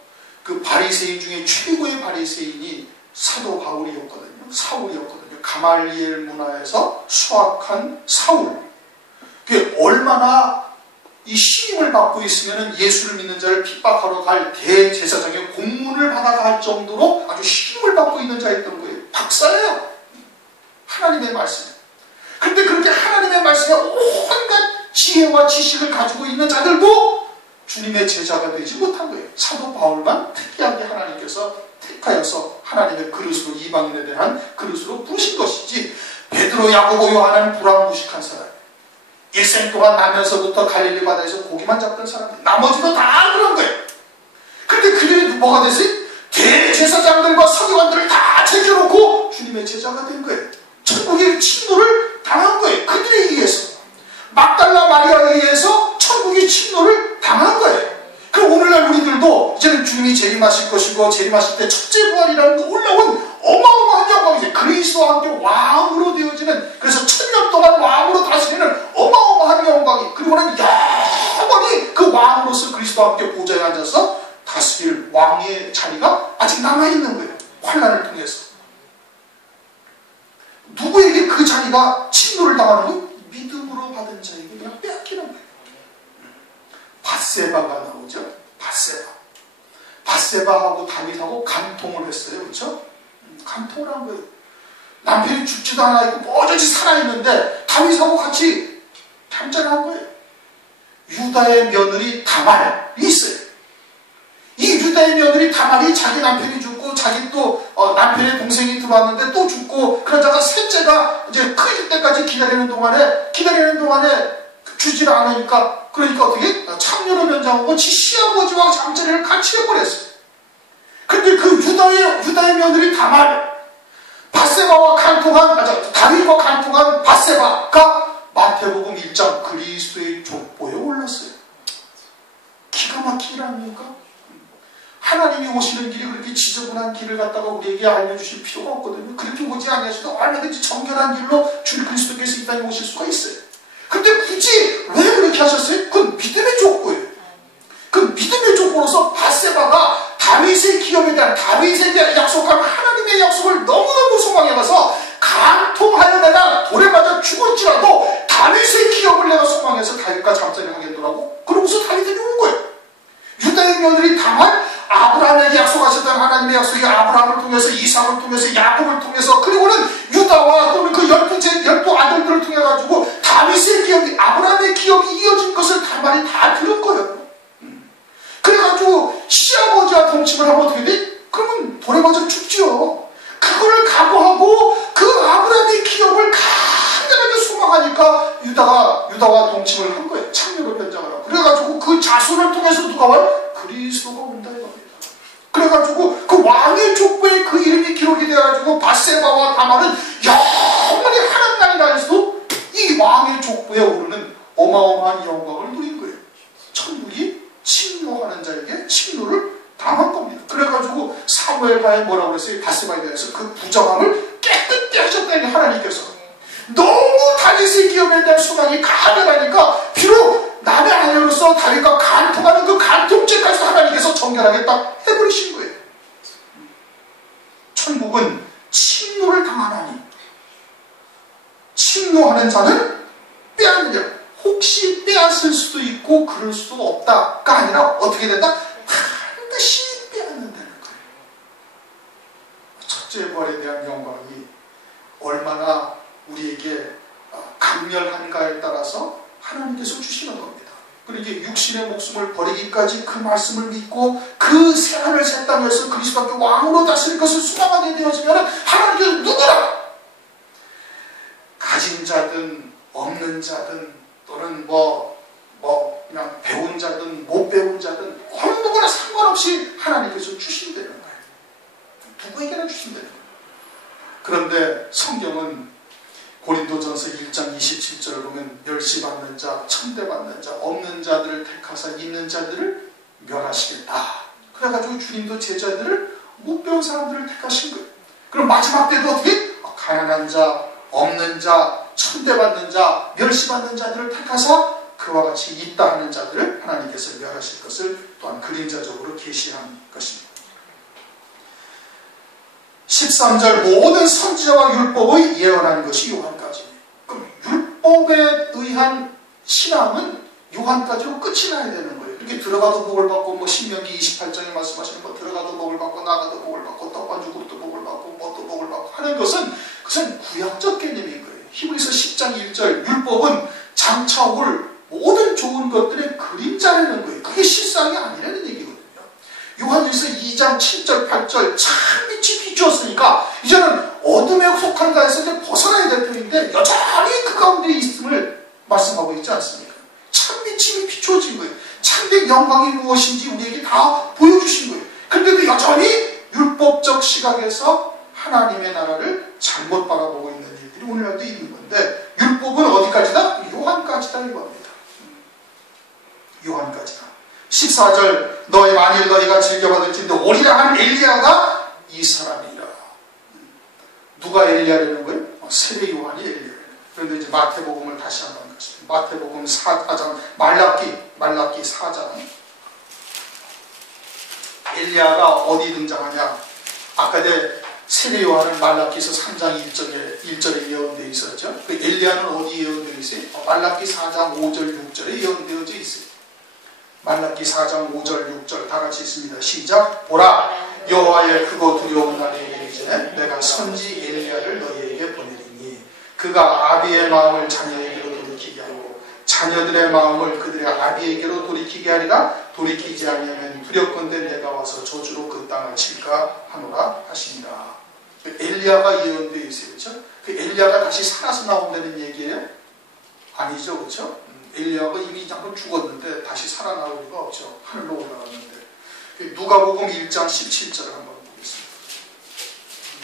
그 바리새인 중에 최고의 바리새인이 사도 바울이었거든요. 사울이었거든요. 가말리엘 문화에서 수학한 사울. 그게 얼마나 이 신임을 받고 있으면 예수를 믿는 자를 핍박하러 갈 대제사장의 공문을 받아갈 정도로 아주 신임을 받고 있는 자였던 거예요. 박사예요. 하나님의 말씀. 근데 그렇게 하나님의 말씀에 온갖 지혜와 지식을 가지고 있는 자들도 주님의 제자가 되지 못한 거예요. 사도 바울만 특이하게 하나님께서 택하여서 하나님의 그릇으로, 이방인에 대한 그릇으로 부르신 것이지, 베드로, 야고보, 요한은 불황무식한 사람, 일생 동안 나면서부터 갈릴리 바다에서 고기만 잡던 사람들, 나머지도 다 그런 거예요. 그런데 그들이 뭐가 됐어요? 대제사장들과 서기관들을 다 제껴놓고 주님의 제자가 된 거예요. 천국의 침노를 당한 거예요. 그들에 의해서, 막달라 마리아에 의해서 천국의 침노를 당한 거예요. 그럼 오늘날 우리들도 이제는 주님이 재림하실 것이고, 재림하실 때 첫째 부활이라는 놀라운 어마어마한 영광이죠. 그리스도와 함께 왕으로 되어지는, 그래서 1000년 동안 왕으로 다스리는 어마어마한 영광이, 그리고는 영원히 그 왕으로서 그리스도와 함께 보좌에 앉아서 다스릴 왕의 자리가 아직 남아있는 거예요. 환난을 통해서. 누구에게 그 자리가 침노를 당하는 거예요? 믿음으로 받은 자에게 그냥 빼앗기는 거예요. 밧세바가 나오죠. 밧세바하고 다윗하고 간통을 했어요. 그렇죠? 간통을 한 거예요. 남편이 죽지도 않아 있고 뻗어지 살아있는데 다윗하고 같이 잠자를 한 거예요. 유다의 며느리 다말이 있어요. 이 유다의 며느리 다말이 자기 남편이 죽고, 자기 또 남편의 동생이 들어왔는데 또 죽고, 그러다가 셋째가 이제 클 때까지 기다리는 동안에 주질 않으니까, 그러니까 어떻게? 창녀로 변장하고 지 시아버지와 잠자리를 같이 해버렸어요. 근데 그 유다의 며느리 다말, 다윗과 간통한 밧세바가 마태복음 1장 그리스도의 족보에 올랐어요. 기가 막힌 일 아닙니까? 하나님이 오시는 길이 그렇게 지저분한 길을 갖다가 우리에게 알려주실 필요가 없거든요. 그렇게 오지 아니하셔도 얼마든지 정결한 길로 주 그리스도께서 이 땅에 오실 수가 있어요. 근데 굳이 왜 그렇게 하셨어요? 그건 믿음의 족보예요. 그 믿음의 족보로서 밧세바가 다윗의 기업에 대한, 다윗에 대한 약속한 하나님의 약속을 너무너무 소망해가서 간통하여 내가 돌에 맞아 죽을지라도 다윗의 기업을 내가 소망해서 다윗과 잠자리 하겠노라고, 그러고서 다윗에게 온 거예요. 유다의 며느리 다말, 아브라함에게 약속하셨던 하나님의 약속이 아브라함을 통해서, 이삭을 통해서, 야곱을 통해서, 그리고는 유다와 또는 그 12 아들들을 통해 가지고 다윗의 기업이, 아브라함의 기업이 이어진 것을 다말이 다 들은 거예요. 그래가지고 시아버지와 동침을 하면 어떻게 돼? 그러면 돌에 맞아 죽지요. 그걸 각오하고 그 아브라함의 기업을 간절하게 소망하니까 유다와 동침을 한 거예요. 창녀로 변장을 하고. 그래가지고 그 자손을 통해서 누가 와요? 그리스도가 온다 이겁니다. 그래가지고 그 왕의 족보에 그 이름이 기록이 돼가지고 밧세바와 다말은 영원히 하나님나라에서도 이 왕의 족보에 오르는 어마어마한 영광을 누린 거예요. 천국이 침노하는 자에게 침노를 당한 겁니다. 그래가지고 사무엘가에 뭐라고 그랬어요? 밧세바에 대해서 그 부정함을 깨끗게 하셨다니, 하나님께서. 너무 다윗의 기업에 대한 소망이 강하다니까 비록 남의 아내로서 다윗과 간통하는 그 간통죄까지도 하나님께서 정결하게 딱 해버리신 거예요. 천국은 침노를 당하나니 침노하는 자는 빼앗느냐. 혹시 빼앗을 수도 있고 그럴 수도 없다가 아니라 어떻게 된다? 반드시 빼앗는다는 거예요. 첫째 부활에 대한 영광이 얼마나 우리에게 강렬한가에 따라서 하나님께서 주시는 겁니다. 그리고 이제 육신의 목숨을 버리기까지 그 말씀을 믿고 그 새하늘 새 땅에서 그리스도께 왕으로 다스릴 것을 소망하게 되어지면 하나님께서 누구나 가진 자든 없는 자든 또는 그냥 배운 자든 못 배운 자든 어느 누구나 상관없이 하나님께서 주신다는 거예요. 누구에게나 주신다는 거예요. 그런데 성경은 고린도전서 1장 27절을 보면 멸시받는 자, 천대받는 자, 없는 자들을 택하사 있는 자들을 멸하시겠다. 그래가지고 주님도 제자들을 못 배운 사람들을 택하신 거예요. 그럼 마지막 때도 어떻게? 가난한 자, 없는 자, 천대받는 자, 멸시받는 자들을 택하사 그와 같이 있다 하는 자들을 하나님께서 멸하실 것을 또한 그림자적으로 계시한 것입니다. 13절 모든 선지자와 율법의 예언한 것이 요한까지입니다. 그럼 율법에 의한 신앙은 요한까지로 끝이 나야 되는 거예요. 이렇게 들어가도 복을 받고 신명기 28장에 말씀하시는 거 들어가도 복을 받고 나가도 복을 받고 떡반죽으로도 복을 받고 뭣도 복을 받고 하는 그것은 구약적 개념인 거예요. 히브리서 10장 1절 율법은 장차 올 모든 좋은 것들의 그림자라는 거예요. 그게 이게 실상이 아니라는 얘기거든요. 요한일서 2장 7절 8절 참 빛이 비추었으니까 이제는 어둠에 속한 자에서 이제 벗어나야 될 터인데 여전히 그 가운데 있음을 말씀하고 있지 않습니까? 참 빛이 비추어진 거예요. 참된 영광이 무엇인지 우리에게 다 보여주신 거예요. 그런데도 여전히 율법적 시각에서 하나님의 나라를 잘못 바라보고 있는 일들이 오늘날도 있는 건데, 율법은 어디까지다? 요한까지다 이겁니다. 요한까지다. 14절 만일 너희가 즐겨받을진데 오리라 한 엘리야가 이 사람이라. 누가 엘리야라는 거예요? 세례 요한이 엘리야. 그런데 이제 마태복음을 다시 한번 가겠습니다. 마태복음 4장 말라기 4장. 엘리야가 어디 등장하냐? 아까 세례 요한은 말라기서 3장 1절에 예언되어 있었죠. 그 엘리야는 어디 예언되어 있어요? 말라기 4장 5절 6절에 예언되어져 있어요. 말라기 4장 5절 6절 다 같이 있습니다. 시작. 보라, 여호와의 크고 두려운 날이 이르기 전에 내가 선지 엘리야를 너희에게 보내리니 그가 아비의 마음을 자녀에게로 돌이키게 하고 자녀들의 마음을 그들의 아비에게로 돌이키게 하리라. 돌이키지 아니하면 두렵건대 내가 와서 저주로 그 땅을 칠까 하노라 하시니라. 엘리야가 예언되어 있어요. 그렇죠? 그 엘리야가 다시 살아서 나온다는 얘기예요? 아니죠. 그렇죠? 엘리야가 이미 한번 죽었는데 다시 살아나올 리가 없죠. 하늘로 올라갔는데. 누가복음 1장 17절을 한번 보겠습니다.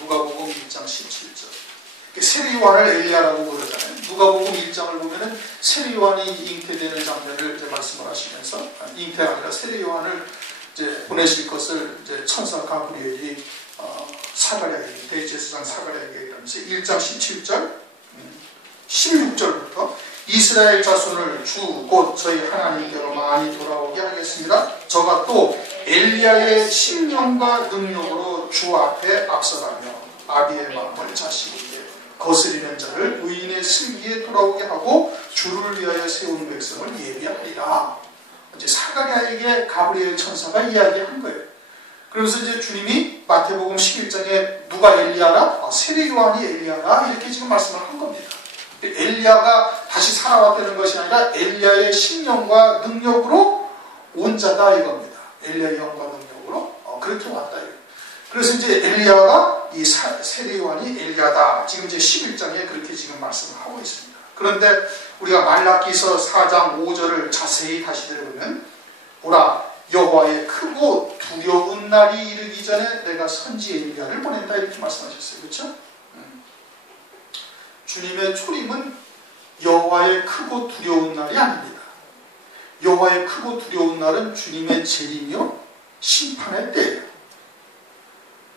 누가복음 1장 17절. 세례 요한을 엘리야라고 부르잖아요. 누가복음 1장을 보면은 세례 요한이 잉태되는 장면을 이제 말씀을 하시면서, 잉태가 아니라 세례 요한을 이제 보내실 것을 이제 천사 가브리엘이 사가랴에게, 대제사장 사가랴에게 이러면서 1장 17절 16절부터 이스라엘 자손을 주 곧 저희 하나님께로 많이 돌아오게 하겠습니다. 저가 또 엘리야의 심령과 능력으로 주 앞에 앞서가며 아비의 마음을 자식에게 거스리는 자를 의인의 슬기에 돌아오게 하고 주를 위하여 세운 백성을 예비하리라. 이제 사가랴에게 가브리엘 천사가 이야기한 거예요. 그러면서 이제 주님이 마태복음 11장에 누가 엘리야라? 세례 요한이 엘리야라 이렇게 지금 말씀을 한 겁니다. 엘리야가 다시 살아왔다는 것이 아니라 엘리야의 심령과 능력으로 온 자다 이겁니다. 엘리야의 영과 능력으로 그렇게 왔다. 그래서 이제 엘리야가 이 세례 요한이 엘리야다. 지금 이제 11장에 그렇게 지금 말씀을 하고 있습니다. 그런데 우리가 말라기서 4장 5절을 자세히 다시 들어보면 보라 여호와의 크고 두려운 날이 이르기 전에 내가 선지 엘리야를 보낸다 이렇게 말씀하셨어요. 그렇죠? 주님의 초림은 여호와의 크고 두려운 날이 아닙니다. 여호와의 크고 두려운 날은 주님의 재림이요 심판의 때예요.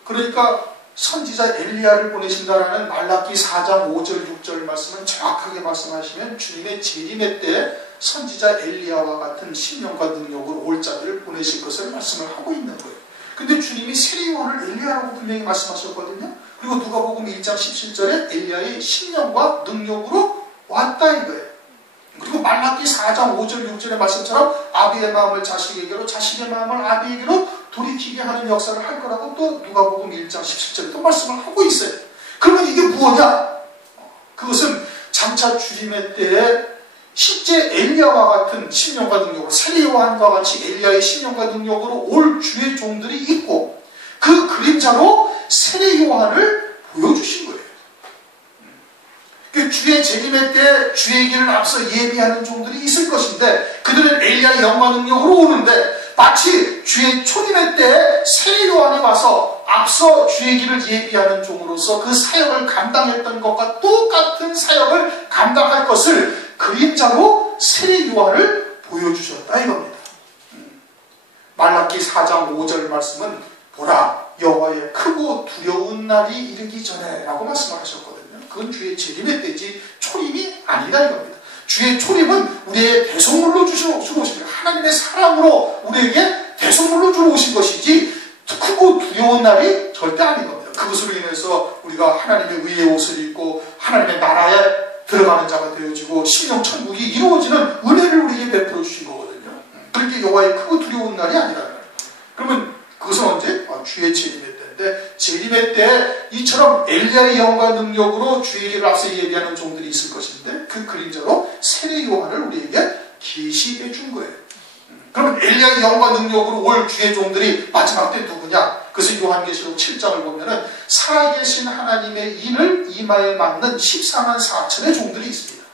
그러니까 선지자 엘리야를 보내신다라는 말라기 4장 5절 6절 말씀은 정확하게 말씀하시면 주님의 재림의 때에 선지자 엘리야와 같은 심령과 능력으로 올 자들을 보내실 것을 말씀을 하고 있는 거예요. 근데 주님이 세례 요한을 엘리야라고 분명히 말씀하셨거든요. 그리고 누가복음 1장 17절에 엘리야의 심령과 능력으로 왔다 이거예요. 그리고 말라기 4장 5절 6절의 말씀처럼 아비의 마음을 자식에게로 자식의 마음을 아비에게로 돌이키게 하는 역사를 할 거라고 또 누가복음 1장 17절에 또 말씀을 하고 있어요. 그러면 이게 뭐냐? 그것은 장차 주님의 때에 실제 엘리야와 같은 심령과 능력으로 세례 요한과 같이 엘리야의 심령과 능력으로 올 주의 종들이 있고 그 그림자로 세례 요한을 보여주신 거예요. 주의 재림의 때 주의 길을 앞서 예비하는 종들이 있을 것인데 그들은 엘리야의 영과 능력으로 오는데 마치 주의 초림의 때 세례 요한이 와서 앞서 주의 길을 예비하는 종으로서 그 사역을 감당했던 것과 똑같은 사역을 감당할 것을 그림자로 세례 요한을 보여주셨다 이겁니다. 말라기 4장 5절 말씀은 보라 여호와의 크고 두려운 날이 이르기 전에 라고 말씀을 하셨거든요. 그건 주의 재림의 때지 초림이 아니다 이겁니다. 주의 초림은 우리의 대속물로 주러 오신 겁니다. 하나님의 사랑으로 우리에게 대속물로 주러 오신 것이지 크고 두려운 날이 절대 아닌 겁니다. 그것으로 인해서 우리가 하나님의 의의 옷을 입고 하나님의 나라에 들어가는 자가 되어지고 심령 천국이 이루어지는 은혜를 우리에게 베풀어 주신 거거든요. 그렇게 여호와의 크고 두려운 날이 아니라 그러면 그것은 언제? 주의 재림의 때인데 재림의 때 이처럼 엘리야의 영과 능력으로 주의 길을 앞서 예비하는 종들이 있을 것인데 그 그림자로 세례 요한을 우리에게 계시해 준 거예요. 그러면 엘리야의 영과 능력으로 올 주의 종들이 마지막 때 누구냐? 그래서 요한계시록 7장을 보면은 살아계신 하나님의 인을 이마에 맞는 14만 4천의 종들이 있습니다.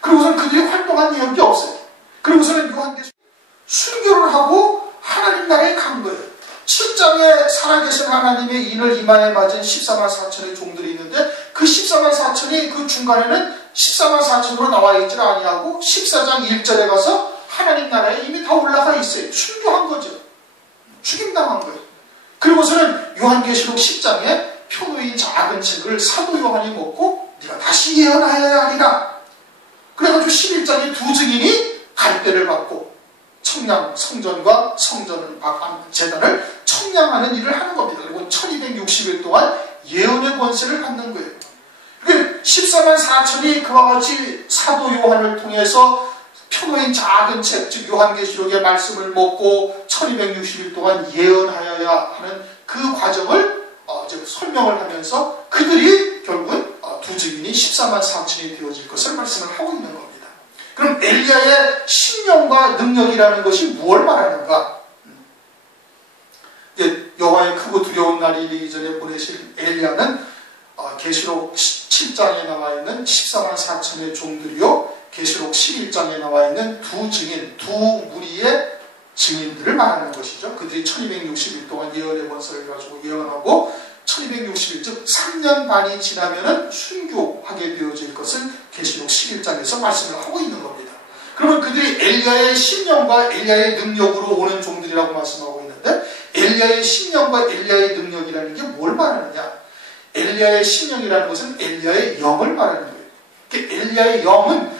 그리고서는 그들이 활동한 내용이 없어요. 그리고서는 요한계시록 순교를 하고 하나님 나라에 간 거예요. 7장에 살아계신 하나님의 인을 이마에 맞은 14만 4천의 종들이 있는데 그 14만 4천이 그 중간에는 14만 4천으로 나와 있지 아니하고 14장 1절에 가서 하나님 나라에 이미 다 올라가 있어요. 순교한 거죠. 죽임당한 거예요. 그리고서는 요한계시록 10장에 표놓인 작은 책을 사도 요한이 먹고 네가 다시 예언하여야 하리라. 그래가지고 11장에 두 증인이 갈대를 받고 성전과 성전을 제단을 청량하는 일을 하는 겁니다. 그리고 1260일 동안 예언의 권세를 갖는 거예요. 14만 4천이 그와 같이 사도 요한을 통해서 표놓인 작은 책, 즉 요한계시록의 말씀을 먹고 1260일 동안 예언하여야 하는 그 과정을 설명을 하면서 그들이 결국은 두 증인이 14만 4천이 되어질 것을 말씀을 하고 있는 겁니다. 그럼 엘리야의 신령과 능력이라는 것이 무엇을 말하는가? 여호와의 크고 두려운 날이 이르기 전에 보내실 엘리야는 계시록 7장에 나와 있는 14만 4천의 종들이요, 계시록 11장에 나와 있는 두 증인, 두 무리의 증인들을 말하는 것이죠. 그들이 1260일 동안 예언의 권세를 가지고 예언하고 1260일, 즉 3년 반이 지나면은 순교하게 되어질 것을 계시록 11장에서 말씀을 하고 있는 겁니다. 그러면 그들이 엘리야의 신령과 엘리야의 능력으로 오는 종들이라고 말씀하고 있는데, 엘리야의 신령과 엘리야의 능력이라는 게 뭘 말하느냐? 엘리야의 신령이라는 것은 엘리야의 영을 말하는 거예요. 엘리야의 영은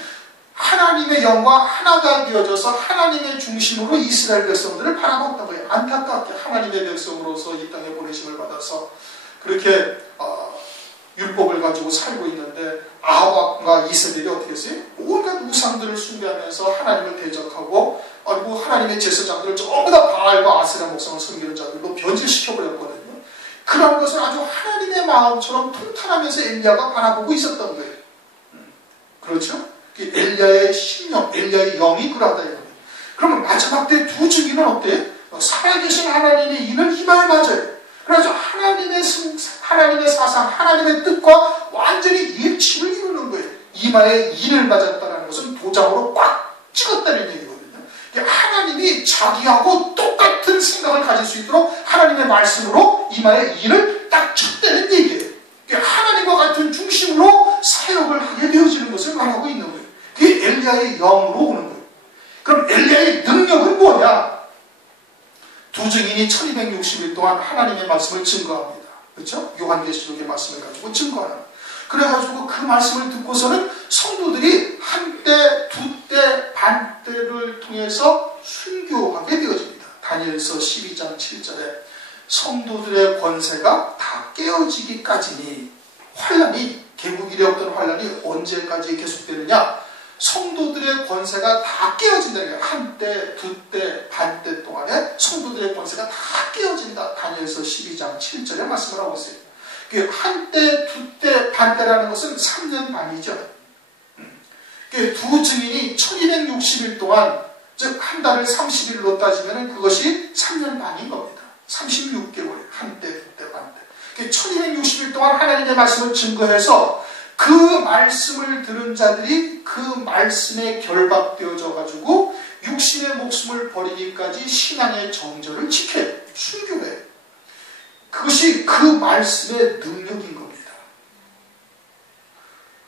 하나님의 영과 하나가 되어져서 하나님의 중심으로 이스라엘 백성들을 바라봤던 거예요. 안타깝게 하나님의 백성으로서 이 땅에 보내심을 받아서 그렇게 율법을 가지고 살고 있는데 아합과 이세벨이 어떻게 했어요? 온갖 우상들을 숭배하면서 하나님을 대적하고, 그리고 하나님의 제사장들을 전부 다 바알과 아세라 목상을 섬기는 자들로 변질시켜버렸거든요. 그런 것을 아주 하나님의 마음처럼 통탄하면서 엘리야가 바라보고 있었던 거예요. 그렇죠? 엘리야의 신령, 엘리야의 영이 그러하다. 그러면 마지막 때 두 증인은 어때? 살아계신 하나님의 인을 이마에 맞아요. 그래서 하나님의 사상, 하나님의 뜻과 완전히 일치를 이루는 거예요. 이마에 인을 맞았다는 것은 도장으로 꽉 찍었다는 얘기거든요. 하나님이 자기하고 똑같은 생각을 가질 수 있도록 하나님의 말씀으로 이마에 인을 딱 쳤다는 얘기예요. 하나님과 같은 중심으로 사역을 하게 되어지는 것을 말하고 있는 거예요. 그게 엘리야의 영으로 오는 거예요. 그럼 엘리야의 능력은 뭐냐? 두 증인이 1260일 동안 하나님의 말씀을 증거합니다. 그렇죠? 요한계시록의 말씀을 가지고 증거하는. 그래가지고 그 말씀을 듣고서는 성도들이 한때, 두때, 반때를 통해서 순교하게 되어집니다. 다니엘서 12장 7절에 성도들의 권세가 다 깨어지기까지니, 환란이, 개국 이래 없던 환란이 언제까지 계속되느냐? 성도들의 권세가 다 깨어진다는 거예요. 한때, 두때, 반때 동안에 성도들의 권세가 다 깨어진다. 다니엘서 12장 7절에 말씀을 하고 있어요. 한때, 두때, 반때라는 것은 3년 반이죠. 두 증인이 1260일 동안, 즉 한 달을 30일로 따지면 그것이 3년 반인 겁니다. 36개월, 한때, 두때, 반때. 1260일 동안 하나님의 말씀을 증거해서 그 말씀을 들은 자들이 그 말씀에 결박되어져 가지고 육신의 목숨을 버리기까지 신앙의 정절을 지켜요. 순교해요. 그것이 그 말씀의 능력인 겁니다.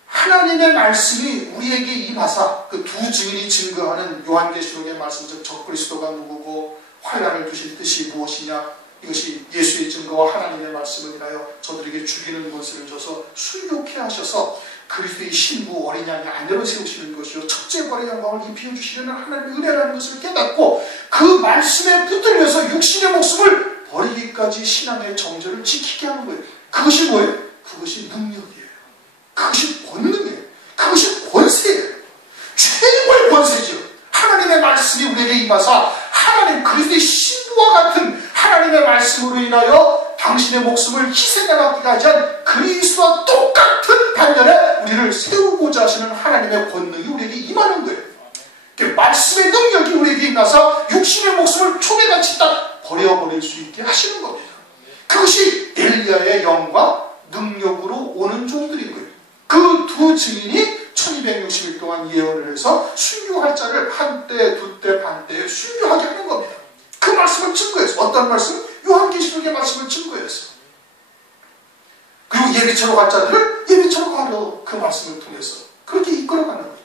하나님의 말씀이 우리에게 임하사 그 두 증인이 증거하는 요한계시록의 말씀, 즉 적그리스도가 누구고 환란을 주실 뜻이 무엇이냐, 이것이 예수의 증거와 하나님의 말씀을 인하여 저들에게 죽이는 권세를 줘서 순교케 하셔서 그리스도의 신부 어린 양의 아내로 세우시는 것이요 첫째벌의 영광을 입히어 주시려는 하나님의 은혜라는 것을 깨닫고 그 말씀에 붙들면서 육신의 목숨을 버리기까지 신앙의 정절을 지키게 하는 거예요. 그것이 뭐예요? 그것이 능력이에요. 그것이 권능이에요. 그것이 권세예요. 최고의 권세죠. 하나님의 말씀이 우리에게 임하사 하나님 그리스도의 신부와 같은 하나님의 말씀으로 인하여 당신의 목숨을 희생해 받기까지 한 그리스도와 똑같은 반면에 우리를 세우고자 하시는 하나님의 권능이 우리에게 임하는 거예요. 말씀의 능력이 우리에게 나서 육신의 목숨을 초대같이 딱 버려버릴 수 있게 하시는 겁니다. 그것이 엘리야의 영과 능력으로 오는 종들인 거예요. 그 두 증인이 1260일 동안 예언을 해서 순교할 자를 한때, 두때, 반때에 순교하게 하는 겁니다. 그 말씀을 증거해서, 어떤 말씀? 요한계시록의 말씀을 증거해서. 그리고 예비처로 갈 자들을 예비처로 가려, 그 말씀을 통해서 그렇게 이끌어가는 거예요.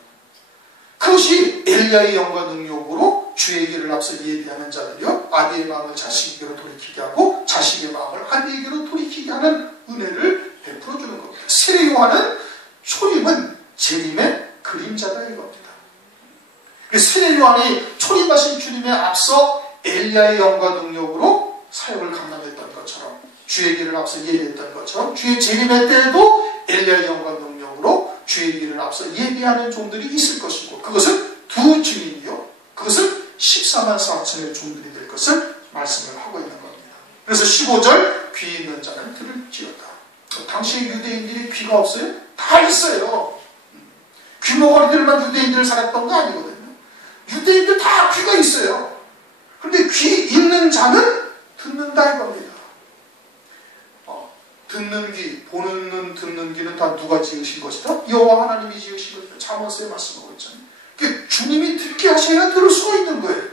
그것이 엘리야의 영과 능력으로 주의 길을 앞서 예비하는 자들이요, 아비의 마음을 자식에게로 돌이키게 하고 자식의 마음을 아비에게로 돌이키게 하는 은혜를 베풀어 주는 겁니다. 세례 요한은 초림은 재림의 그림자다 이겁니다. 세례 요한이 초림하신 주님에 앞서 엘리야의 영과 능력으로 사역을 감당했던 것처럼, 주의 길을 앞서 예비했던 것처럼, 주의 재림의 때에도 엘리야의 영과 능력으로 주의 길을 앞서 예비하는 종들이 있을 것이고, 그것은 두 증인이요, 그것은 14만 4천의 종들이 될 것을 말씀을 하고 있는 겁니다. 그래서 15절, 귀 있는 자는 들을지어다. 당시 유대인들이 귀가 없어요? 다 있어요. 귀머거리들만 유대인들 살았던 거 아니거든요. 유대인들 다 귀가 있어요. 그런데 귀 있는 자는 듣는다 이겁니다. 듣는 귀, 보는 눈, 듣는 귀는 다 누가 지으신 것이다? 여호와 하나님이 지으신 것이다. 잠언서에 말씀하고 있잖아요. 그러니까 주님이 듣게 하셔야 들을 수가 있는 거예요.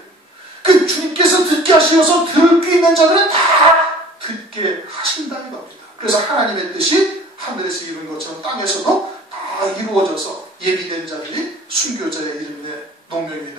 그러니까 주님께서 듣게 하셔서 들을 귀 있는 자들은 다 듣게 하신다 이겁니다. 그래서 하나님의 뜻이 하늘에서 이룬 것처럼 땅에서도 다 이루어져서 예비된 자들이 순교자의 이름에 농명이